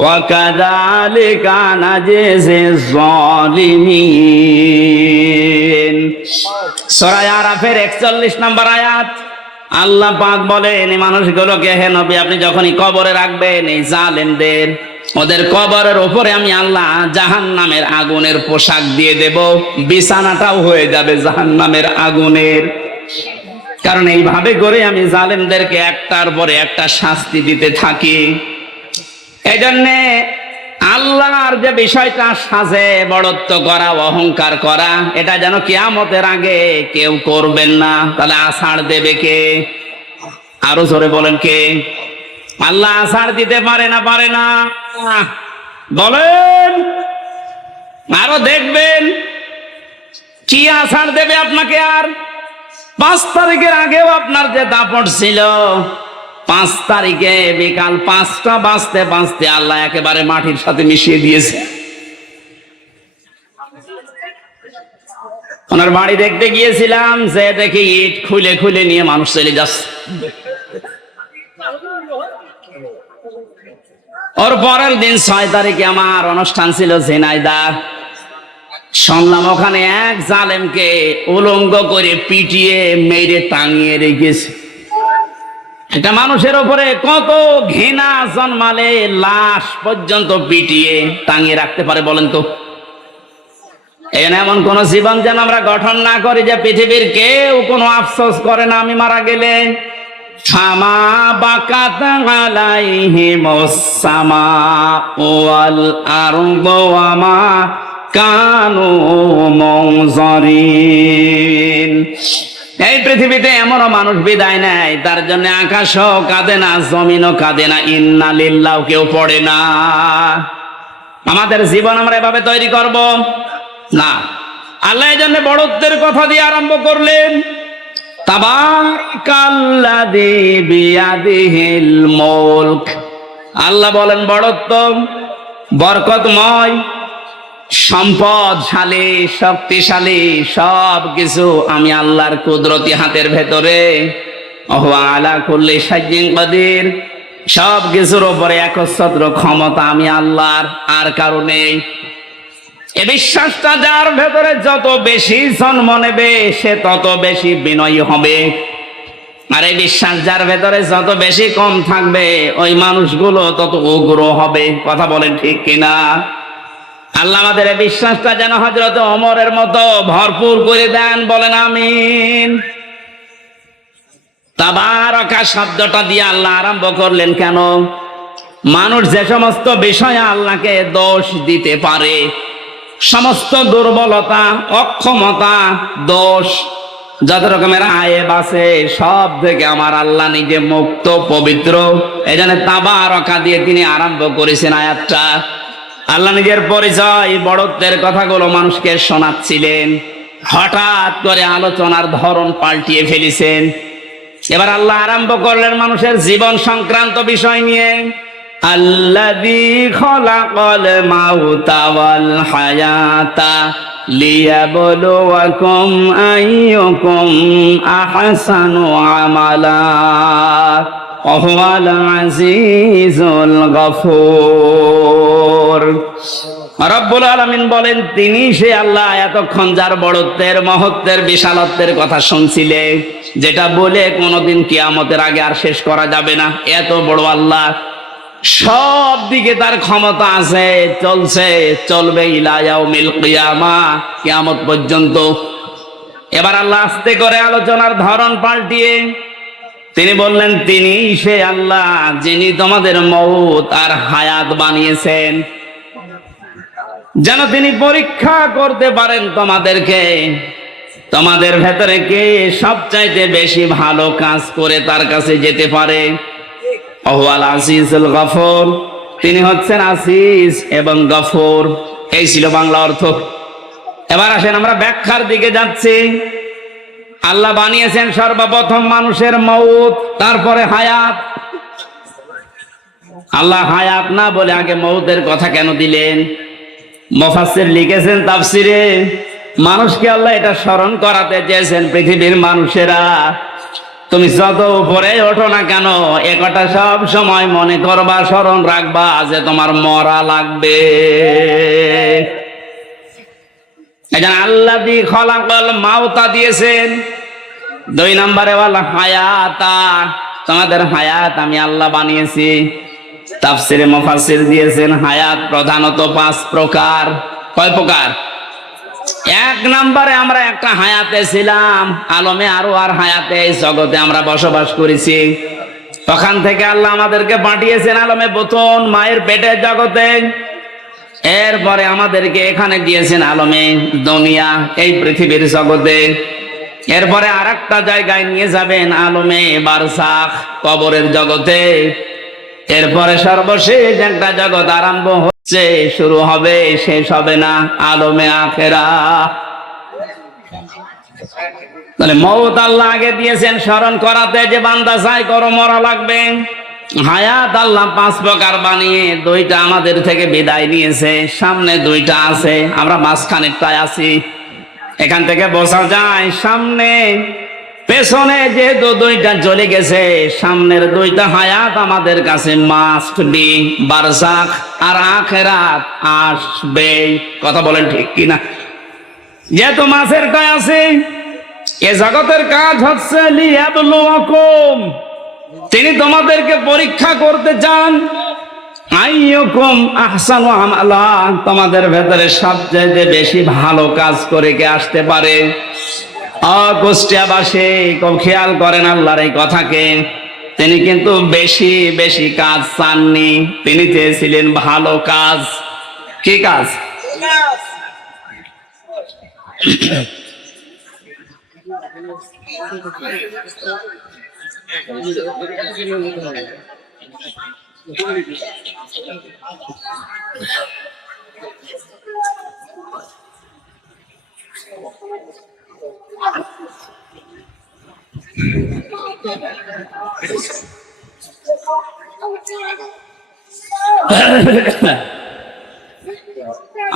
ওয়া কাযালিকা নাজিজিজ যালিমিন। সূরা আরাফের 41 নম্বর আয়াত। আল্লাহ পাক বলেন এই মানুষগুলোকে, হে নবী আপনি যখনই কবরে রাখবেন এই জালেমদের, ওদের কবরের উপরে আমি আল্লাহ জাহান্নামের আগুনের পোশাক দিয়ে দেব, বিছানাটাও হয়ে যাবে জাহান্নামের আগুনের। কারণ এইভাবে করে আমি জালেমদেরকে একটার পরে একটা শাস্তি দিতে থাকি। এই জন্যে আল্লাহর যে বিষয়টা সাজে বড়ত্ব করা, অহংকার করা, এটা যেন কিয়ামতের আগে কেউ করবেন না। তাহলে আষাঢ় দেবে কে? আরো জোরে বলেন কে? আল্লাহ আষাঢ় দিতে পারে না? পারে না? বলেন। আরো দেখবেন কি আষাঢ় দেবে আপনাকে। আর 5 তারিখের আগেও আপনার যে দাপট ছিল, 5 তারিখে বিকাল 5টা বাজতে বাজতে আল্লাহ একেবারে মাটির সাথে মিশিয়ে দিয়েছে। ওনার বাড়ি দেখতে গিয়েছিলাম, যে দেখি ইট খুলে খুলে নিয়ে মানুষ চলে যাচ্ছে। ওর পরের দিন 6 তারিখে আমার অনুষ্ঠান ছিল ঝিনাইদা। শুনলাম ওখানে এক জালেমকে উলঙ্গ করে পিটিয়ে মেরে টাঙিয়ে রেখেছে। এটা মানুষের উপরে কত ঘৃণা জন্মালে লাশ পর্যন্ত পিটিয়ে টাঙিয়ে রাখতে পারে বলেন তো? এমন কোন জীবন যেন আমরা গঠন না করি যে পৃথিবীর কেউ কোনো আফসোস করে না আমি মারা গেলে। ফামা বাকাত আলাইহিমুস সামাউ ওয়াল আরদু ওয়া মা কানু মুনজারিন। এই পৃথিবীতে এমনও মানুষ বিদায় নেয়, তার জন্য আকাশও কাঁদে না, জমিনও কাঁদে না, ইন্না লিল্লাহ কেউ পড়ে না। আমাদের জীবন আমরা এভাবে তৈরি করব না। আল্লাহ এই জন্য বড়ত্বের কথা দিয়ে আরম্ভ করলেন। তাবারাকাল্লাযী বিয়াদিহিল মুলক। আল্লাহ বলেন বড়ত্ব বরকতময়, সম্পদশালী, শক্তিশালী, সব কিছু আমি আল্লাহর কুদরতি হাতের ভেতরে। ওয়া আলা কুল্লি শাইইন কাদির। সব কিছুর উপরে একচ্ছত্র ক্ষমতা আমি আল্লাহর, আর কারণে এ বিশ্বাসটা যার ভেতরে যত বেশি জন্ম নেবে সে তত বেশি বিনয়ী হবে। আর এই বিশ্বাস যার ভেতরে যত বেশি কম থাকবে ওই মানুষগুলো তত উগ্র হবে। কথা বলেন ঠিক কিনা? আল্লাহ আমাদের এই বিশ্বাসটা যেন হযরত ওমরের মতো ভরপুর করে দেন, বলেন আমিন। তাবারাকা শব্দটা দিয়ে আল্লাহ আরম্ভ করলেন কেন? মানুষ যে সমস্ত বিষয়ে আল্লাহকে দোষ দিতে পারে, সমস্ত দুর্বলতা, অক্ষমতা, দোষ, যত রকমের আয়েব আছে, সব থেকে আমার আল্লাহ নিজে মুক্ত, পবিত্র। এই জন্য তাবারাকা দিয়ে তিনি আরম্ভ করেছেন আয়াতটা। আল্লাহ নিজের পরিচয়, বড়ত্বের কথাগুলো মানুষকে শোনাচ্ছিলেন। হঠাৎ করে আলোচনার ধরন পাল্টিয়ে ফেলেছেন। এবার আল্লাহ আরম্ভ করলেন মানুষের জীবন সংক্রান্ত বিষয় নিয়ে। আল্লাযী খালাকাল মাউতা ওয়াল হায়াতা লিয়াবলুয়াকুম আইয়ুকুম আহসানু আমালা ওয়া হুয়াল আজিজুল গফুর। রব্বুল আলামিন বলেন তিনি সে আল্লাহ এতক্ষণ যার বড়ত্বের, মহত্বের, বিশালত্বের কথা শুনছিলে, যেটা বলে কোনোদিন কিয়ামতের আগে আর শেষ করা যাবে না। এত বড় আল্লাহ, সব দিকে তার ক্ষমতা আছে, চলছে, চলবে ইলা ইয়াউমিল কিয়ামা, কিয়ামত পর্যন্ত। এবার আল্লাহ আস্তে করে আলোচনার ধরন পাল্টিয়ে তিনি বললেন তিনি সে আল্লাহ যিনি তোমাদের মউত আর হায়াত বানিয়েছেন, যেন তিনি পরীক্ষা করতে পারেন তোমাদেরকে, তোমাদের ভেতরে কে সবচাইতে বেশি ভালো কাজ করে তার কাছে যেতে পারে। ওয়াল আজিজুল গফুর, তিনি হচ্ছেন আজিজ এবং গফুর। এই ছিল বাংলা অর্থ। এবার আসেন আমরা ব্যাখ্যার দিকে যাচ্ছি। আল্লাহ বানিয়েছেন সর্বপ্রথম মানুষের মউত, তারপরে হায়াত। আল্লাহ হায়াত না বলে আগে মউতের কথা কেন দিলেন? মুফাসসির লিখেছেন তাফসিরে, মানুষকে আল্লাহ এটা স্মরণ করাতে চেয়েছেন, পৃথিবীর মানুষেরা তুমি যত উপরে ওঠো না কেন, এ কথা সব সময় মনে করবা, স্মরণ রাখবা যে তোমার মরা লাগবে। এজন্য আল্লাযী খালাকাল মাউতা দিয়েছেন। 2 নম্বরে ওয়াল হায়াতা, তোমাদের হায়াত আমি আল্লাহ বানিয়েছি। তাফসিরে মুফাসসির দিয়েছেন হায়াত প্রধানত 5 প্রকার। কয় প্রকার? 1 নম্বরে আমরা একটা হায়াতে ছিলাম, আলমে আরো আর হায়াতে, এই জগতে আমরা বসবাস করেছি। ওখান থেকে আল্লাহ আমাদেরকে পাঠিয়েছেন আলমে বতন, মায়ের পেটের জগতে। এরপরে আমাদেরকে এখানে দিয়েছেন আলমে দুনিয়া, এই পৃথিবীর জগতে। এরপরে আরেকটা জায়গায় নিয়ে যাবেন আলমে বারজাখ, কবরের জগতে। এরপরে সর্বশেষ একটা জগৎ আরম্ভ হচ্ছে, শুরু হবে, শেষ হবে না, আলমে আখিরাত। তাহলে মওত আল্লাহ আগে দিয়েছেন স্মরণ করাতে, যে বান্দা চাই করো মরা লাগবে। হায়াত আল্লাহ 5 প্রকার বানিয়ে 2টা আমাদের থেকে বিদায় নিয়েছে, সামনে 2টা আছে, আমরা মাঝখানেরটায় আছি। এখান থেকে বোঝা যায় সামনে পেছনে যেহেতু 2টা চলে গেছে, সামনের 2টা হায়াত আমাদের কাছে মাস্ট বি, বারজাখ আর আখিরাত আসবে। কথা বলেন ঠিক কিনা? যেহেতু মাঝেরটায় আছে, এ জগতের কাজ হচ্ছে লিয়াবলুয়াকুম, তিনি তোমাদেরকে পরীক্ষা করতে চান। আইয়ুকুম আহসানু আমালা, তোমাদের ভেতরে সবচেয়ে বেশি ভালো কাজ করে কে আসতে পারে। কুষ্টিয়াবাসী খুব খেয়াল করেন আল্লাহর এই কথাকে। তিনি কিন্তু বেশি বেশি কাজ চাননি, তিনি চেয়েছিলেন ভালো কাজ। কি কাজ?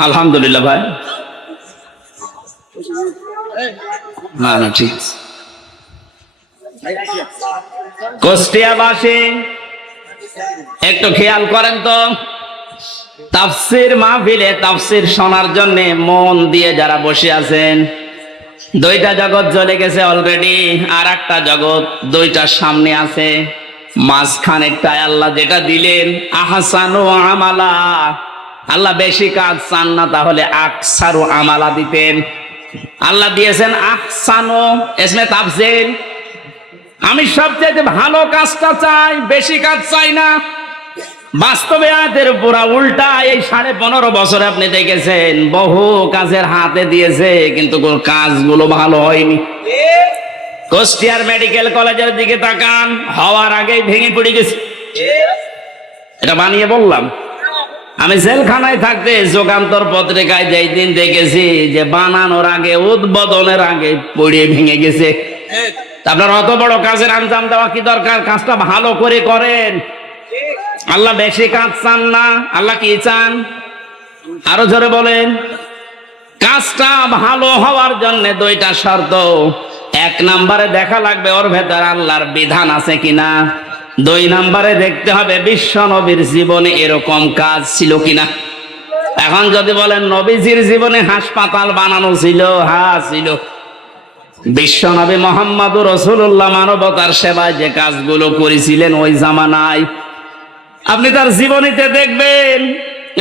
আলহামদুলিল্লাহ ভাই, না না ঠিক আছে। কুষ্টিয়াবাসী একটু খেয়াল করেন তো, তাফসীর মাহফিলে তাফসীর শোনার জন্য মন দিয়ে যারা বসে আছেন, 2টা জগৎ চলে গেছে অলরেডি, আর একটা জগৎ 2টার সামনে আছে। মাঝখানেরটায় আল্লাহ যেটা দিলেন আহসানু আমালা, আল্লাহ বেশি কাজ চান না, তাহলে আকসারু আমালা দিতেন। আল্লাহ দিয়েছেন আহসানু, ইসমে তাফসীর। আমি সবচেয়ে ভালো কাজটা চাই, বেশি কাজ চাই না। বাস্তবে আয়াতের পুরা উল্টা। এই 15.5 বছরে আপনি দেখেছেন বহু কাজের হাতে দিয়েছে, কিন্তু কোন কাজগুলো ভালো হয়নি। কুষ্টিয়ার মেডিকেল কলেজের দিকে তাকান, হওয়ার আগেই ভেঙে পড়ে গেছে। এটা বানিয়ে বললাম। আমি জেলখানায় থাকতে যুগান্তর পত্রিকায় যেই দিন দেখেছি যে বানানোর আগে, উদ্বোধনের আগে পড়ে ভেঙে গেছে। আপনার অত বড় কাজের আঞ্জাম দেওয়া কি দরকার? কাজটা ভালো করে করেন। আল্লাহ বেশি কাজ চান না, আল্লাহ কি চান? আরো জোরে বলেন। কাজটা ভালো হওয়ার জন্য 2টা শর্ত। 1 নম্বরে দেখা লাগবে ওর ভেতর আল্লাহর বিধান আছে কিনা। 2 নম্বরে দেখতে হবে বিশ্ব নবীর জীবনে এরকম কাজ ছিল কিনা। এখন যদি বলেন নবীজির জীবনে হাসপাতাল বানানো ছিল, হ্যাঁ ছিল। বিশ্ব নবী মুহাম্মদুর রাসূলুল্লাহ মানবতার সেবায় যে কাজগুলো করেছিলেন ওই জামানায়, আপনি তার জীবনীতে দেখবেন।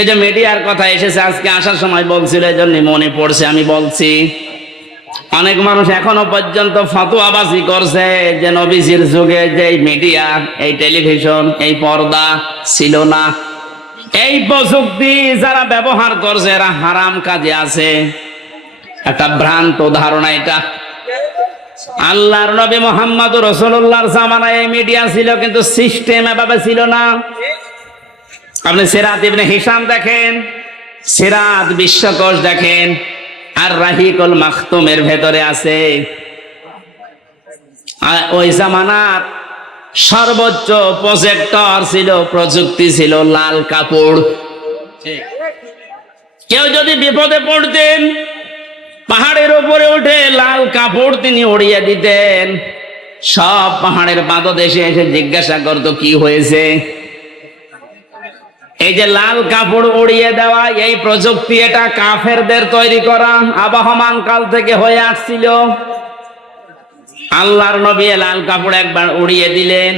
এই যে মিডিয়ার কথা এসেছে আজকে আসার সময় বলছিল, এই জন্য মনে পড়ছে আমি বলছি। অনেক মানুষ এখনো পর্যন্ত ফতোয়াবাজি করছে যে নবীজির যুগে যে মিডিয়া, এই টেলিভিশন, এই পর্দা ছিল না। এই প্রযুক্তি যারা ব্যবহার করছে এরা হারাম কাজে আছে। একটা ভ্রান্ত ধারণা এটা। আল্লাহর নবী মুহাম্মদুর রাসূলুল্লাহর জামানায় এই মিডিয়া ছিল, কিন্তু সিস্টেম এভাবে ছিল না। আপনি সিরাত ইবনে হিশাম দেখেন, সিরাত বিশ্বকোষ দেখেন, আর রাহিকুল মাখতুমের ভেতরে আছে ওই জামানার সর্বোচ্চ প্রজেক্টর ছিল, প্রযুক্তি ছিল লাল কাপড়। কেউ যদি বিপদে পড়তেন পাহাড়ের উপরে উঠে লাল কাপড় তিনি উড়িয়ে দিতেন। সব পাহাড়ের পাদদেশে এসে জিজ্ঞাসা করতো কি হয়েছে। এই যে লাল কাপড় উড়িয়ে দেওয়া এই প্রযুক্তি, এটা কাফেরদের তৈরি করা, আবহমান কাল থেকে হয়ে আসছিল। আল্লাহর নবী লাল কাপড় একবার উড়িয়ে দিলেন,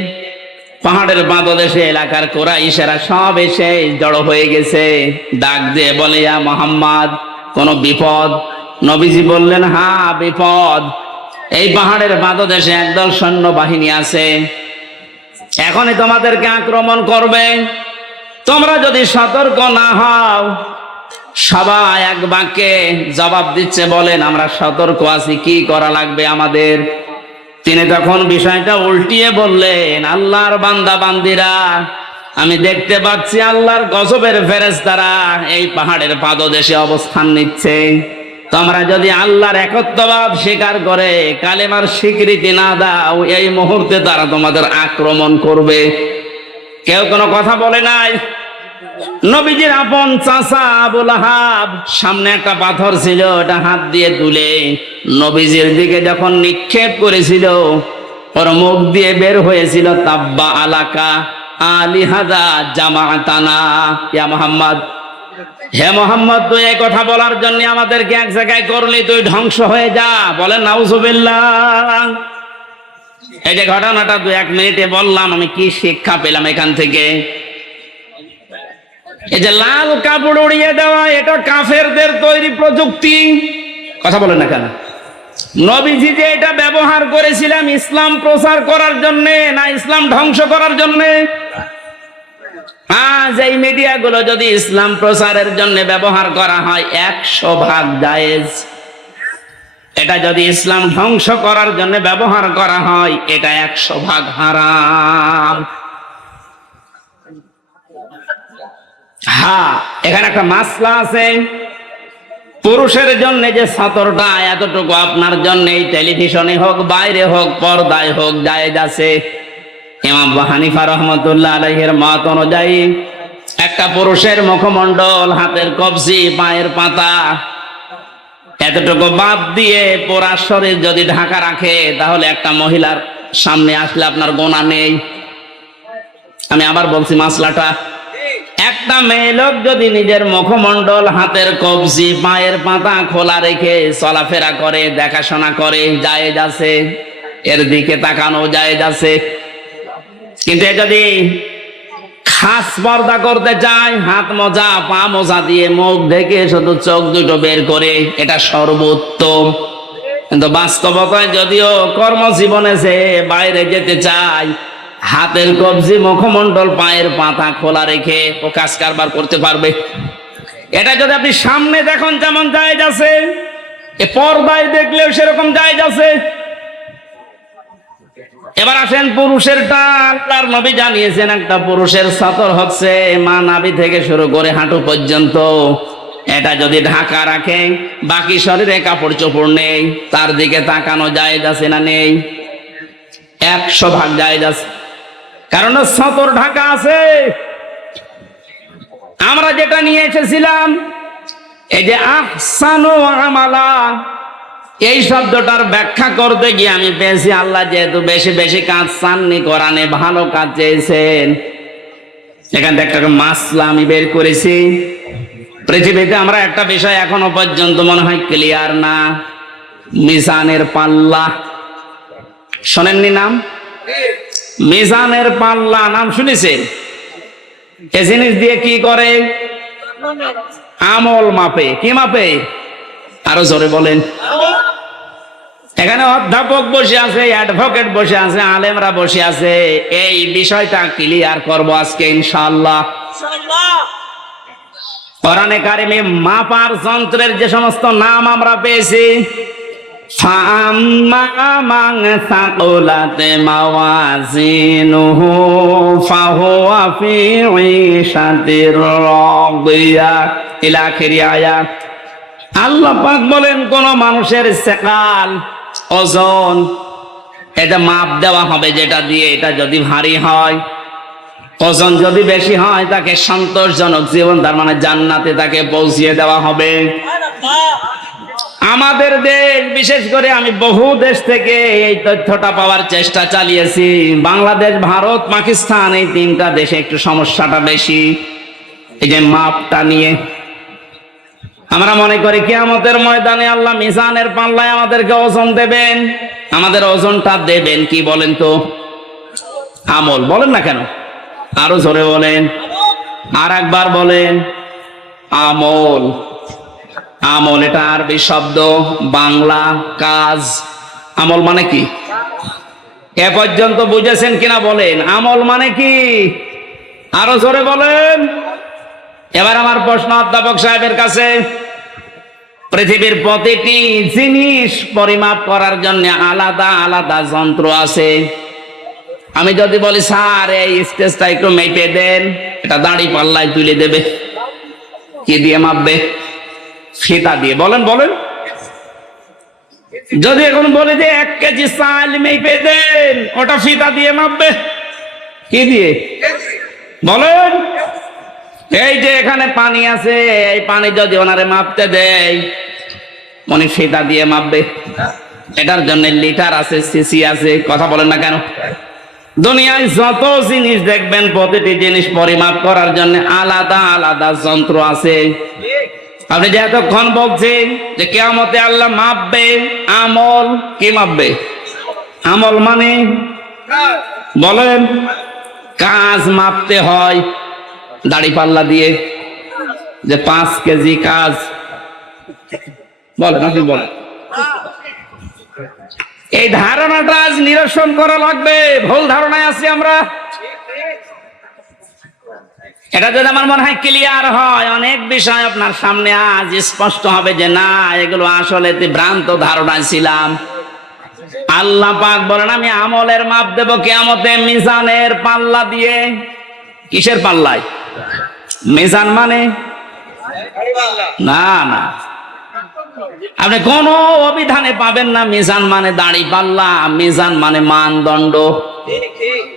পাহাড়ের পাদদেশে এলাকার কুরাইশেরা সব এসে জড়ো হয়ে গেছে। ডাক দিয়ে বলে, ইয়া মুহাম্মদ, কোন বিপদ? নবীজি বললেন, হ্যাঁ বিপদ। এই পাহাড়ের পাদদেশে একদল সৈন্যবাহিনী আছে, এখনই তোমাদেরকে আক্রমণ করবে। তোমরা যদি সতর্ক না হও, সবাই এক বাক্যে জবাব দিচ্ছে, বলেন আমরা সতর্ক আছি, কি করা লাগবে আমাদের? তিনি তখন বিষয়টা উল্টিয়ে বললেন, আল্লাহর বান্দা বান্দিরা, আমি দেখতে পাচ্ছি আল্লাহর গজবের ফেরেশতারা এই পাহাড়ের পাদদেশে অবস্থান নিচ্ছে। তোমরা যদি আল্লাহর একত্ববাদ স্বীকার করে কালেমার স্বীকৃতি না দাও, এই মুহূর্তে তারা তোমাদের আক্রমণ করবে। কেউ কোনো কথা বলে নাই। নবীজির আপন চাচা আবু লাহাব সামনে একটা পাথর ছিল, ওটা হাত দিয়ে তুলে নবীজির দিকে যখন নিক্ষেপ করেছিল, ওর মুখ দিয়ে বের হয়েছিল, তাব্বা আলাকা আলিহাদা জামাতানা ইয়া মুহাম্মদ, হে মোহাম্মদ, তুই এই কথা বলার জন্য আমাদেরকে এক জায়গায় করলি, তুই ধ্বংস হয়ে যা। বলেন নাউজুবিল্লাহ। এই যে ঘটনাটা 2-1 মিনিটে বললাম, আমি কি শিক্ষা পেলাম এখান থেকে? এই যে লাল কাপড় উড়িয়ে দেওয়া, এটা কাফেরদের তৈরি প্রযুক্তি। কথা বলেন না কেন? নবীজি যে এটা ব্যবহার করেছিলাম ইসলাম প্রচার করার জন্য, না ইসলাম ধ্বংস করার জন্য? আজ এই মিডিয়াগুলো যদি ইসলাম প্রচারের জন্য ব্যবহার করা হয় 100% জায়েজ। এটা যদি ইসলাম ধ্বংস করার জন্য ব্যবহার করা হয়, এটা 100% হারাম। হ্যাঁ, এখানে একটা মাসলা আছে। পুরুষের জন্য যে সাতরটা, এতটুকু আপনার জন্য টেলিভিশনে হোক, বাইরে হোক, পর্দায় হোক, জায়েজ আছে। ইমাম আবু হানিফা রাহমাতুল্লাহ আলাইহির মত অনুযায়ী একটা পুরুষের মুখমণ্ডল, হাতের কবজি, পায়ের পাতা, এতটুকু বাদ দিয়ে পুরা শরীর যদি ঢাকা রাখে, তাহলে একটা মহিলার সামনে আসলে আপনার গোনা নেই। আমি আবার বলছি মাসলাটা, একটা মেয়ে লোক যদি নিজের মুখমণ্ডল, হাতের কবজি, পায়ের পাতা খোলা রেখে চলাফেরা করে, দেখাশোনা করে, জায়েজ আছে, এর দিকে তাকানো জায়েজ আছে। কিন্তু যদি খাস পর্দা করতে চায়, হাত মোজা, পা মোজা দিয়ে মুখ ঢেকে শুধু চোখ দুটো বের করে, এটা সর্বোত্তম। কিন্তু বাস্তবতায় যদিও কর্মজীবনে সে বাইরে যেতে চায়, হাতের কবজি, মুখমণ্ডল, পায়ের পাতা খোলা রেখে ও কাজ কারবার করতে পারবে। এটা যদি আপনি সামনে দেখুন যেমন জায়েজ আছে, এ পর্দায় দেখলেও সেরকম জায়েজ আছে। এবার আসেন পুরুষেরটা। আল্লাহর নবী জানিয়েছেন একটা পুরুষের সাতর হচ্ছে মা নাভি থেকে শুরু করে হাঁটু পর্যন্ত। এটা যদি ঢাকা রাখে, বাকি শরীরে কাপড় চোপড় নেই, তার দিকে তাকানো জায়েজ আছে না নেই? 100% জায়েজ আছে, কারণ সাতর ঢাকা আছে। আমরা যেটা নিয়ে এসেছিলাম, এই যে আহসানু আমালা, এই শব্দটার ব্যাখ্যা করতে গিয়ে আমি পেয়েছি, আল্লাহ যেহেতু বেশি বেশি কাজ চাননি কোরআনে, ভালো কাজ চেয়েছেন। এখান থেকে একটা মাসলা আমি বের করেছি। পৃথিবীতে আমরা একটা বিষয় এখনো পর্যন্ত মনে হয় ক্লিয়ার না, মিজানের পাল্লা। শোনেননি নাম? মিজানের পাল্লা নাম শুনেছেন? এ জিনিস দিয়ে কি করে? আমল মাপে। কি মাপে? আরো জোরে বলেন। এখানে অধ্যাপক বসে আছে, অ্যাডভোকেট বসে আছে, আলেমরা বসে আছে। এই বিষয়টা ক্লিয়ার করব আজকে ইনশাআল্লাহ। কোরআনে কারিমে মাপার যন্ত্রের যে সমস্ত নাম আমরা পেয়েছি, ফাআম্মা মান সাকুলাত মাওয়াজিনুহু ফাহুয়া ফি ঈশাতির রাদিয়া ইলা আখিরি আয়াত। আল্লাহ পাক বলেন, কোন মানুষের সেকাল, ওজন, এটা মাপ দেওয়া হবে যেটা দিয়ে, এটা যদি ভারী হয়, ওজন যদি বেশি হয়, তাকে সন্তোষজনক জীবন, তার মানে জান্নাতে তাকে পৌঁছিয়ে দেওয়া হবে। আমাদের দেশ, বিশেষ করে আমি বহু দেশ থেকে এই তথ্যটা পাওয়ার চেষ্টা চালিয়েছি। বাংলাদেশ, ভারত, পাকিস্তান, এই 3টা দেশে একটু সমস্যাটা বেশি, এই যে মাপটা নিয়ে। আমরা মনে করি কিয়ামতের ময়দানে আল্লাহ মিজানের পাল্লায় আমাদেরকে ওজন দেবেন। আমাদের ওজনটা দেবেন কি বলেন তো? আমল। বলেন না কেন? আরো জোরে বলেন, আর একবার বলেন, আমল। আমল এটা আরবি শব্দ, বাংলা কাজ। আমল মানে কি? এ পর্যন্ত বুঝেছেন কিনা বলেন? আমল মানে কি? আরো জোরে বলেন। এবার আমার প্রশ্ন অধ্যাপক সাহেবের কাছে। পৃথিবীর প্রতিটি জিনিস পরিমাপ করার জন্য আলাদা আলাদা যন্ত্র আছে। আমি যদি বলি স্যার এই স্টেজটা একটু মেপে দেন, এটা দাড়ি পাল্লায় তুলে দেবে। কি দিয়ে মাপবে? ফিতা দিয়ে। বলেন বলেন। যদি এখন বলি যে 1 কেজি চাল মেপে দেন, ওটা ফিতা দিয়ে মাপবে। কি দিয়ে? বলেন। এই যে এখানে পানি আছে, এই পানি যদি ওনারে মাপতে দেয়, উনি ফিতা দিয়ে মাপবে। এটার জন্য লিটার আছে, সিসি আছে। কথা বলেন না কেন? দুনিয়ায় যত জিনিস দেখবেন, প্রতিটি জিনিস পরিমাপ করার জন্য আলাদা আলাদা যন্ত্র আছে। আপনি যে এতক্ষণ বলছেন যে কিয়ামতে আল্লাহ মাপবে, আমল কি মাপবে? আমল মানে বলেন, কাজ মাপতে হয় দাড়ি পাল্লা দিয়ে, যে 5 কেজি কাজ। বলেন, আপনি বলেন। এই ধারণাটা আজ নিরসন করা লাগবে। ভুল ধারণায় আছি আমরা। এটা যদি আমার মনে হয় ক্লিয়ার হয়, অনেক বিষয় আপনার সামনে আজ স্পষ্ট হবে যে না, এগুলো আসলে ভ্রান্ত ধারণায় ছিলাম। আল্লাহ পাক বলেন আমি আমলের মাপ দেব কিয়ামতে মিজানের পাল্লা দিয়ে। কিসের পাল্লায়? মিজান মানে না না, আপনি কোন অভিধানে পাবেন না মিজান মানে দাড়ি পাল্লা। মিজান মানে মানদণ্ড।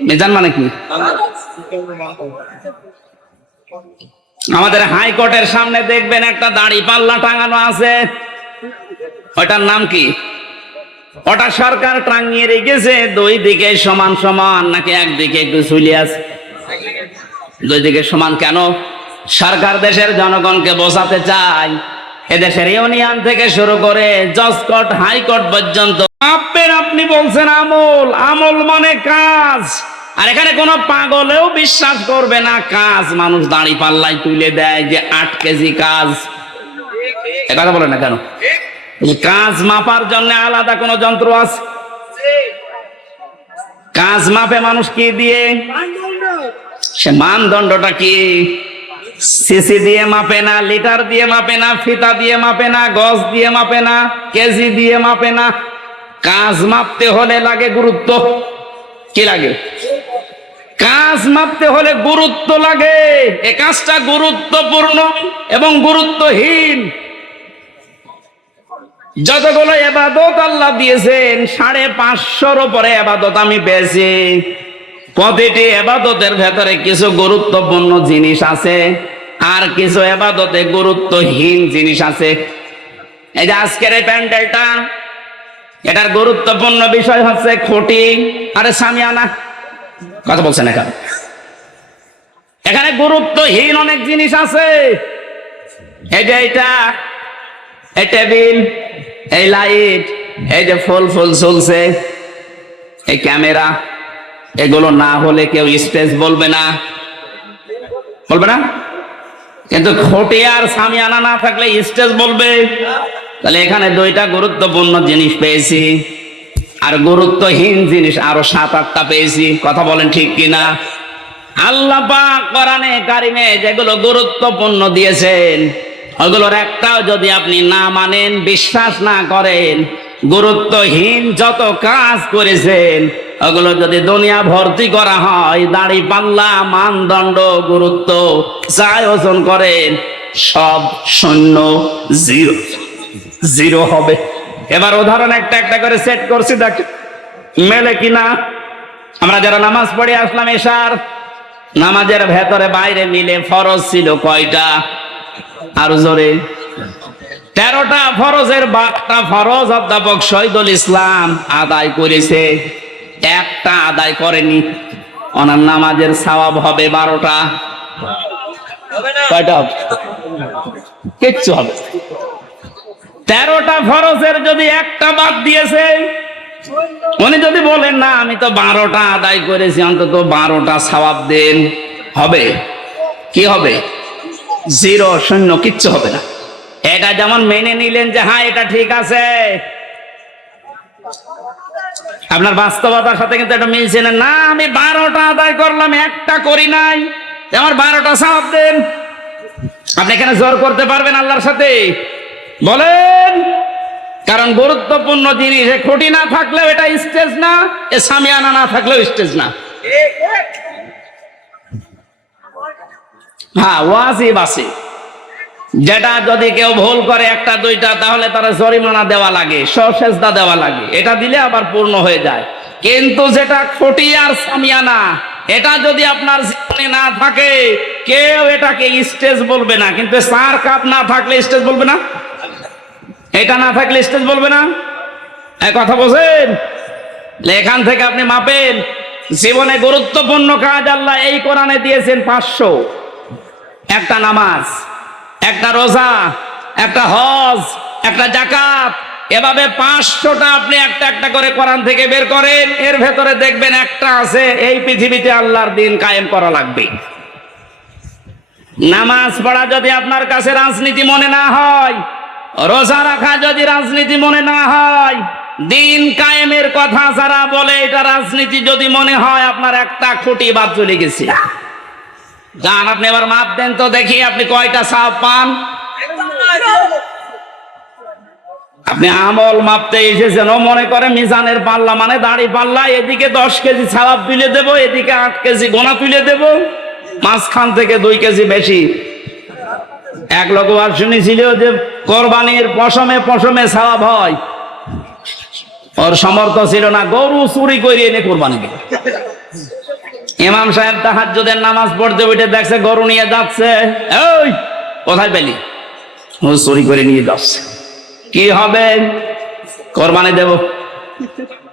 মিজান মানে কি? আমাদের হাইকোর্টের সামনে দেখবেন একটা দাড়ি পাল্লা টাঙানো আছে। ওটার নাম কি? ওটা সরকার টাঙিয়ে রেখেছে। 2 দিকে সমান সমান, নাকি একদিকে একটু ঝুলিয়ে আছে? 2 দিকে সমান কেন? সরকার দেশের জনগণকে বোঝাতে চায় এদেশের ইউনিয়ন থেকে শুরু করে জজ কোর্ট, হাইকোর্ট পর্যন্ত মাপবেন। আপনি বলছেন আমল। আমল মানে কাজ। আর এখানে কোন পাগলেও বিশ্বাস করবে না কাজ মানুষ দাড়ি পাল্লায় তুলে দেয়, যে 8 কেজি কাজ। এটা বলে না কেন? কাজ মাপার জন্য আলাদা কোন যন্ত্র আছে? কাজ মাপে মানুষ কি দিয়ে? সে মানদণ্ডটা কি? সিসি দিয়ে মাপে না, লিটার দিয়ে মাপে না, ফিতা দিয়ে মাপে না, গজ দিয়ে মাপে না, কেজি দিয়ে মাপে না। কাজ মাপতে হলে লাগে গুরুত্ব। কি লাগে? কাজ মাপতে হলে গুরুত্ব লাগে। এ কাজটা গুরুত্বপূর্ণ এবং গুরুত্বহীন। যতগুলো ইবাদত আল্লাহ দিয়েছেন, 550-র উপরে ইবাদত আমি পেয়েছি। প্রতিটি ইবাদতের ভেতরে কিছু গুরুত্বপূর্ণ জিনিস আছে, আর কিছু ইবাদতে গুরুত্বহীন জিনিস আছে। এই যে আজকের এই প্যান্ডেলটা, এটার গুরুত্বপূর্ণ বিষয় হচ্ছে খুঁটি আরে সামিয়ানা। কথা বলছেন এখানে? এখানে গুরুত্বহীন অনেক জিনিস আছে। এই যে এইটা, এই টেবিল, এই লাইট, এই যে ফুল ফুল চলছে, এই ক্যামেরা, এগুলো না হলে কেউ স্টেজ বলবে না। বলবে না? কিন্তু খুঁটি আর সামিয়ানা না থাকলে স্টেজ বলবে। তাহলে এখানে 2টা গুরুত্বপূর্ণ জিনিস পেয়েছি, আর গুরুত্বহীন জিনিস আরো 7-8টা পেয়েছি। কথা বলেন ঠিক কিনা? আল্লাহ পাক কোরআনে কারিমে যেগুলো গুরুত্বপূর্ণ দিয়েছেন, ওগুলোর একটাও যদি আপনি না মানেন, বিশ্বাস না করেন, গুরুত্বহীন যত কাজ করেছেন ওগুলো যদি দুনিয়া ভর্তি করা হয়, দাড়ি পাল্লা, মানদণ্ড, গুরুত্ব যাই ওজন করেন, সব শূন্য, জিরো হবে। এবার উদাহরণ একটা একটা করে সেট করছি, দেখ মেলে কিনা। আমরা যারা নামাজ পড়ে আসলাম, এশার নামাজের ভেতরে বাইরে মিলে ফরজ ছিল কয়টা? আর জোরে 13টা ফরজের 12টা ফরজ অধ্যাপক শহীদুল ইসলাম আদায় করেছে, একটা আদায় করেনি। ওনার নামাজের সওয়াব হবে 12টা। কয়টা হবে? কিচ্ছু হবে। 13টা ফরজের যদি একটা বাদ দিয়েছে, উনি যদি বলেন না আমি তো 12টা আদায় করেছি, অন্তত 12টা সওয়াব দেন, হবে? কি হবে? 0, শূন্য, কিচ্ছু হবে না। এটা যেমন মেনে নিলেন যে হ্যাঁ এটা ঠিক আছে, আপনার বাস্তবতার সাথে কিন্তু এটা মিলছে না। না, আমি 12টা আদায় করলাম, একটা করি নাই, আমার 12টা সওয়াব দেন। আপনি এখানে জোর করতে পারবেন আল্লাহর সাথে? বলেন। কারণ গুরুত্বপূর্ণ জিনিস, খুঁটি না থাকলেও এটা স্টেজ না, এ সামিয়ানা না থাকলেও স্টেজ না। হ্যাঁ, ওয়াজিব আছে, যেটা যদি কেউ ভুল করে একটা দুইটা, তাহলে তারা জরিমানা দেওয়া লাগে, সেজদা দেওয়া লাগে, এটা দিলে আবার পূর্ণ হয়ে যায়। কিন্তু যেটা খুঁটি আর সামিয়ানা, এটা যদি আপনার জীবনে না থাকে, কেউ এটাকে স্টেজ বলবে না। কিন্তু 4 কাপ না থাকলে স্টেজ বলবে না, এটা না থাকলে স্টেজ বলবে না। এই কথা বোঝেন? এখান থেকে আপনি মাপেন জীবনে গুরুত্বপূর্ণ কাজ আল্লাহ এই কোরআনে দিয়েছেন 500। একটা নামাজ, একটা রোজা, একটা হজ, একটা যাকাত, এভাবে 500টা আপনি একটা একটা করে কোরআন থেকে বের করেন। এর ভেতরে দেখবেন একটা আছে, এই পৃথিবীতে আল্লাহর দিন কায়েম করা লাগবে। নামাজ পড়া যদি আপনার কাছে রাজনীতি মনে না হয়, রোজা রাখা যদি রাজনীতি মনে না হয়, দিন কায়েমের কথা যারা বলে এটা রাজনীতি যদি মনে হয়, আপনার একটা খুঁটি বাদ চলে গেছে। যান, আপনি এবার মাপ দেন তো দেখি আপনি কয়টা সওয়াব পান। আপনি আমল মাপতে এসেছেন, ও মনে করে মিজানের পাল্লা মানে দাড়ি পাল্লা, এদিকে 10 কেজি সওয়াব তুলে দেবো, এদিকে 8 কেজি গোনা তুলে দেবো, মাঝখান থেকে 2 কেজি বেশি। এক লোক আর শুনেছিল যে কোরবানির পশমে পশমে সওয়াব হয়, ওর সামর্থ্য ছিল না, গরু চুরি করে এনে কোরবানি দিল। ইমাম সাহেব তাহাজ্জুদের নামাজ পড়তে উঠে দেখছে গরু নিয়ে যাচ্ছে। এই কোথায় পেলি? ও চুরি করে নিয়ে যাচ্ছে। কি হবে? কোরবানি দেব।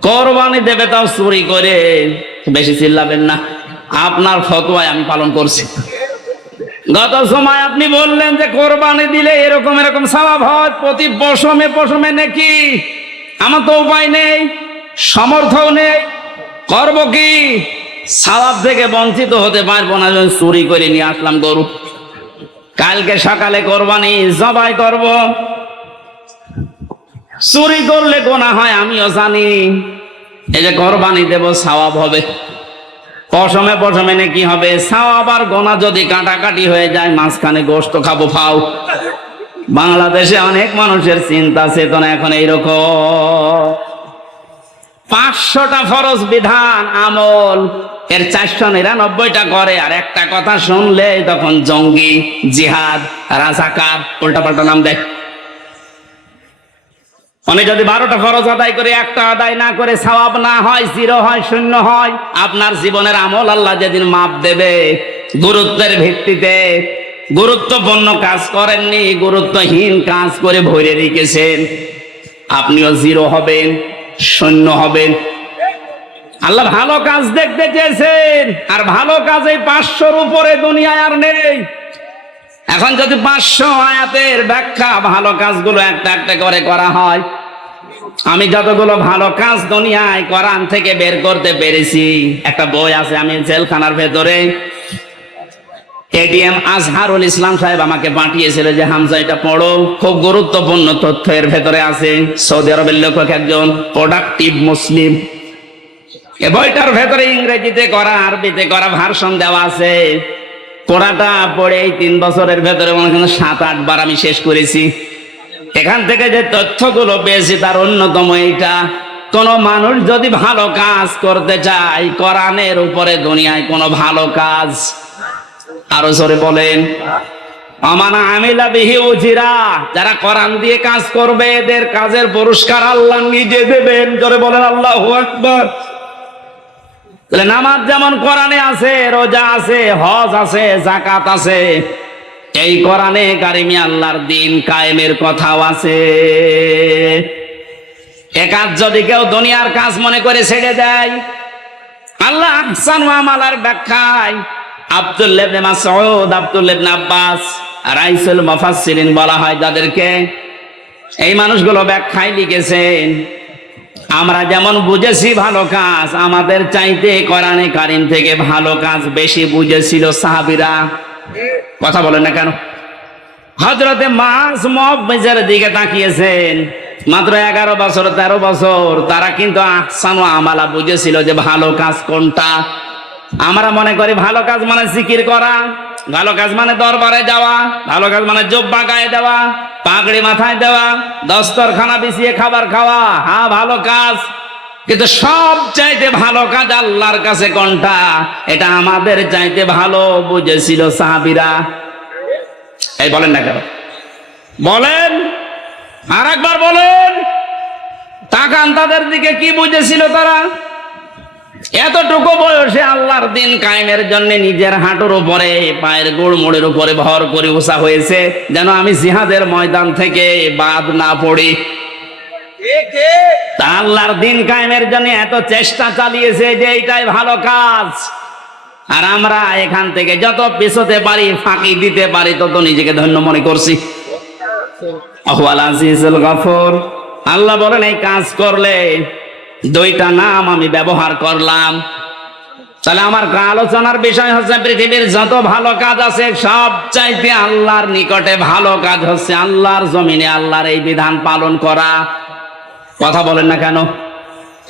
কোরবানি দেবে তাও চুরি করে। বেশি চিল্লাবেন না, আপনার ফতোয়ায় আমি পালন করছি। গত সময় আপনি বললেন যে কোরবানি দিলে এরকম এরকম সওয়াব হয়, প্রতি পশমে পশমে নাকি। আমার তো উপায় নেই, সামর্থ্য নেই, করব কি? সওয়াব থেকে বঞ্চিত হতে পারবো না, চুরি করে নিয়ে আসলাম গরু। কালকে সকালে কোরবানি জবাই করব। চুরি করলে গোনা হয় আমিও জানি, এই যে কোরবানি দেব সওয়াব হবে, পশমে পশমে নাকি হবে। সওয়াব আর গোনা যদি কাটাকাটি হয়ে যায়, মাঝখানে গোশত খাবো ফাও। বাংলাদেশে অনেক মানুষের চিন্তা চেতনা এখন এইরকম। 500টা ফরজ বিধান আমল, এর 499টা করে। আর একটা কথা শুনলে তখন জঙ্গি, জিহাদ, রাজাকার উল্টাপাল্টা নাম দেয়। উনি যদি 12টা ফরজ আদায় করে একটা আদায় না করে সওয়াব না হয়, 0 হয়, 0 হয়, আপনার জীবনের আমল আল্লাহ যেদিন মাপ দেবে, গুরুত্বের ভিত্তিতে গুরুত্বপূর্ণ কাজ করেননি, গুরুত্বহীন কাজ করে ভরে রেখেছেন, আপনিও 0 হবেন, 0 হবেন। আল্লাহ ভালো কাজ দেখতে চেয়েছেন, আর ভালো কাজ এই 500-র উপরে দুনিয়ায় আর নেই। এখন যদি 500 আয়াতের ব্যাখ্যা ভালো কাজগুলো একটা একটা করে করা হয়, আমি যতগুলো ভালো কাজ দুনিয়ায় কোরআন থেকে বের করতে পেরেছি, একটা বই আছে, আমি জেলখানার ভেতরে, এটিএম আজহারুল ইসলাম সাহেব আমাকে পাঠিয়েছিল যে হামজা এটা পড়ো, খুব গুরুত্বপূর্ণ তথ্য এর ভেতরে আছে। সৌদি আরবের লেখক একজন, প্রোডাক্টিভ মুসলিম। এই বইটার ভেতরে ইংরেজিতে করা, আরবিতে করা ভার্সন দেওয়া আছে। পড়াটা পড়ে এই 3 বছরের ভেতরে মনে হয় 7-8 বার আমি শেষ করেছি। এখান থেকে যে তথ্যগুলো পেয়েছি তার অন্যতম এইটা, কোন মানুষ যদি ভালো কাজ করতে চায়, কোরআনের উপরে দুনিয়ায় কোনো ভালো কাজ, আরো জোরে বলেন, আমানা আমিলা বিহি উজিরা, যারা কোরআন দিয়ে কাজ করবে এদের কাজের পুরস্কার আল্লাহ নিজে দেবেন। জোরে বলেন আল্লাহু আকবার। তাহলে নামাজ যেমন কোরআনে আছে, রোজা আছে, হজ আছে, যাকাত আছে, এই কোরআনে কারিমে আল্লাহর দিন কায়েমের কথাও আছে। এ কাজ যদি কেউ দুনিয়ার কাজ মনে করে ছেড়ে দেয়, আল্লাহ আহসান ওয়া আমালার ব্যাখ্যায় আব্দুল্লাহ ইবনে মাসউদ, আব্দুল্লাহ ইবনে আব্বাস, রাইসুল মুফাসসিরিন বলা হয় যাদেরকে, এই মানুষগুলো ব্যাখ্যায় লিখেছেন, আমরা যেমন বুঝেছি ভালো কাজ, আমাদের চাইতে কোরআনে কারিম থেকে ভালো কাজ বেশি বুঝেছিল সাহাবীরা। কথা বলেন না কেন? হযরতে মুআয মুআযের দিকে তাকিয়েছেন, মাত্র 11 বছর 13 বছর, তারা কিন্তু আহসানু আমালা বুঝেছিল যে ভালো কাজ কোনটা। আমরা মনে করি ভালো কাজ মানে জিকির করা, ভালো কাজ মানে দরবারে যাওয়া, ভালো কাজ মানে জব্বা গায়ে দেওয়া, পাগড়ি মাথায় দেওয়া, দস্তরখানা বিছিয়ে খাবার খাওয়া, হ্যাঁ ভালো কাজ। কিন্তু সব চাইতে ভালো কাজ আল্লাহর কাছে কোনটা, এটা আমাদের চাইতে ভালো বুঝেছিল সাহাবীরা। এই বলেন না কেন? বলেন, আর একবার বলেন। তাকান তাদের দিকে, কি বুঝেছিল তারা? এতটুকু বয়সে আল্লাহর দিন কায়েমের জন্য নিজের হাঁটুর উপরে, পায়ের গোড় মোড়ের উপরে ভর করে উষা হয়েছে, যেন আমি জিহাদের ময়দান থেকে বাদ না পড়ি। তা আল্লাহর দিন কায়েমের জন্য এত চেষ্টা চালিয়েছে যে এইটাই ভালো কাজ। আর আমরা এখান থেকে যত পেছোতে পারি, ফাঁকি দিতে পারি, তত নিজেকে ধন্য মনে করছি। আহুয়াল আজিজুল গফুর। আল্লাহ বলেন এই কাজ করলে দুইটা নাম আমি ব্যবহার করলাম। তাহলে আমার আলোচনার বিষয় হচ্ছে পৃথিবীর যত ভালো কাজ আছে সব চাইতে আল্লাহর নিকটে ভালো কাজ হচ্ছে আল্লাহর জমিনে আল্লাহর এই বিধান পালন করা। কথা বলেন না কেন?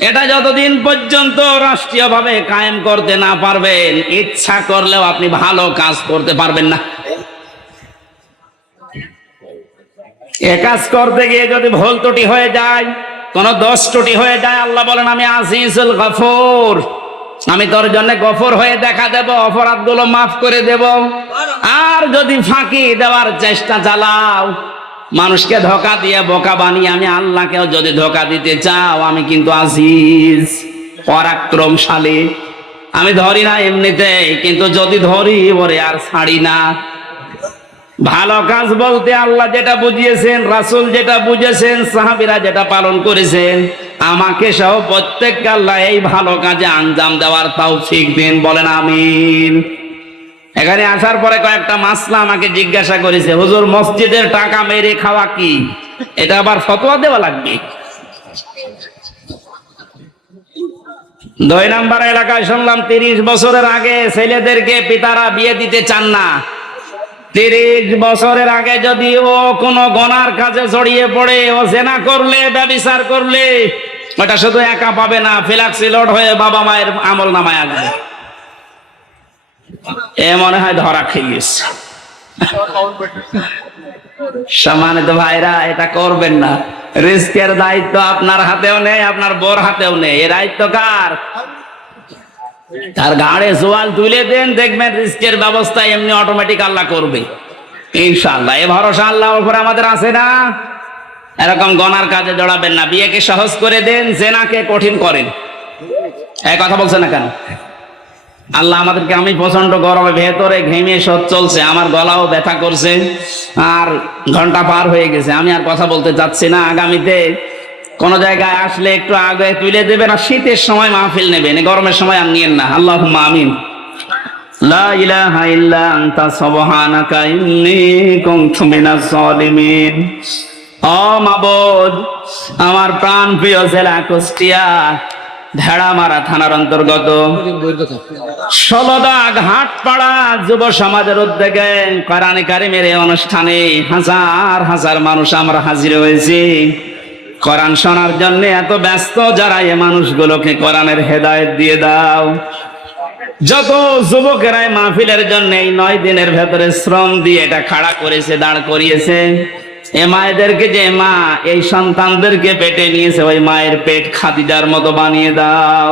এটা যতদিন পর্যন্ত রাষ্ট্রীয়ভাবে কায়েম করতে না পারবেন, ইচ্ছা করলেও আপনি ভালো কাজ করতে পারবেন না। এ কাজ করতে গিয়ে যদি ভুল ত্রুটি হয়ে যায়, কোন দোষ ত্রুটি হয়ে যায়, আল্লাহ বলেন আমি আজিজুল গফুর, আমি তোর জন্য গফুর হয়ে দেখা দেব, অপরাধগুলো মাফ করে দেব। আর যদি ফাঁকি দেওয়ার চেষ্টা চালাও, মানুষকে ধোঁকা দিয়ে বোকা বানিয়ে, আমি আল্লাহকেও যদি ধোঁকা দিতে চাও, আমি কিন্তু আজিজ, পরাক্রমশালী। আমি ধরি না এমনিতেই, কিন্তু যদি ধরি ওরে আর ছাড়ি না। ভালো কাজ বলতে আল্লাহ যেটা বুঝিয়েছেন, রাসূল যেটা বুঝেছেন, সাহাবীরা যেটা পালন করেছেন, আমাকে সহ প্রত্যেককে আল্লাহ এই ভালো কাজে আঞ্জাম দেওয়ার তৌফিক দিন। বলেন আমিন। এখানে আসার পরে কয়েকটা মাসলা আমাকে জিজ্ঞাসা করেছে, হুজুর মসজিদের টাকা মেরে খাওয়া কি? এটা আবার ফতোয়া দেওয়া লাগবে? 2 নম্বর এলাকায় শুনলাম 30 বছরের আগে ছেলেদেরকে পিতারা বিয়ে দিতে চান না। 30 বছরের আগে যদি ও কোনো গুনার কাজে জড়িয়ে পড়ে, ও জেনা করলে, ব্যভিচার করলে, ওটা শুধু একা পাবে না, ফ্ল্যাক্সি লোড হয়ে বাবা মায়ের আমল নামায় আসবে। এ মনে হয় ধরা খেয়েছে। সম্মানিত ভাইরা, এটা করবেন না। রিস্কের দায়িত্ব আপনার হাতেও নেই, আপনার বোর হাতেও নেই। এর দায়িত্ব কার? তার ঘাড়ে জোয়াল তুলে দেন, দেখবেন রিস্কের ব্যবস্থা এমনি অটোমেটিক আল্লাহ করবে ইনশাআল্লাহ। এ ভরসা আল্লাহর উপরে আমাদের আছে না? এরকম গনার কাজে জড়াবেন না। বিয়েকে সহজ করে দেন, জেনাকে কঠিন করেন। এই কথা বলছেন না কেন? আল্লাহ আমাদেরকে, আমি প্রচন্ড গরমে ভেতরে ঘেমে সব চলছে, আমার গলাও ব্যথা করছে, আর ঘন্টা পার হয়ে গেছে, আমি আর কথা বলতে চাচ্ছি না। আগামীতে কোন জায়গায় আসলে একটু আগে তুলে দেবেন, আর শীতের সময় মাহফিল নেবেন, গরমের সময় আর নিয়েন না। আল্লাহুম্মা আমিন। লা ইলাহা ইল্লা আনতা সুবহানাকা ইন্নী কুনতু মিনাজ জালিমিন। ও মাবুদ, আমার প্রাণ প্রিয় জেলা কুষ্টিয়া ভেড়ামারা থানার অন্তর্গত 16 ঘাটপাড়া যুব সমাজের উদ্যোগে কোরআন কারীমের এই অনুষ্ঠানে হাজার হাজার মানুষ আমরা হাজির হয়েছি কোরআন শোনার জন্য। এত ব্যস্ত যারা, এই মানুষগুলোকে কোরআনের হেদায়েত দিয়ে দাও। যত যুবকেরাই মাহফিলের জন্য এই 9 দিনের ভেতরে শ্রম দিয়ে এটা খাড়া করেছে, দাঁড় করিয়েছে, এ মায়েদেরকে, যে মা এই সন্তানদেরকে পেটে নিয়েছে, ওই মায়ের পেট খাদিজার মতো বানিয়ে দাও।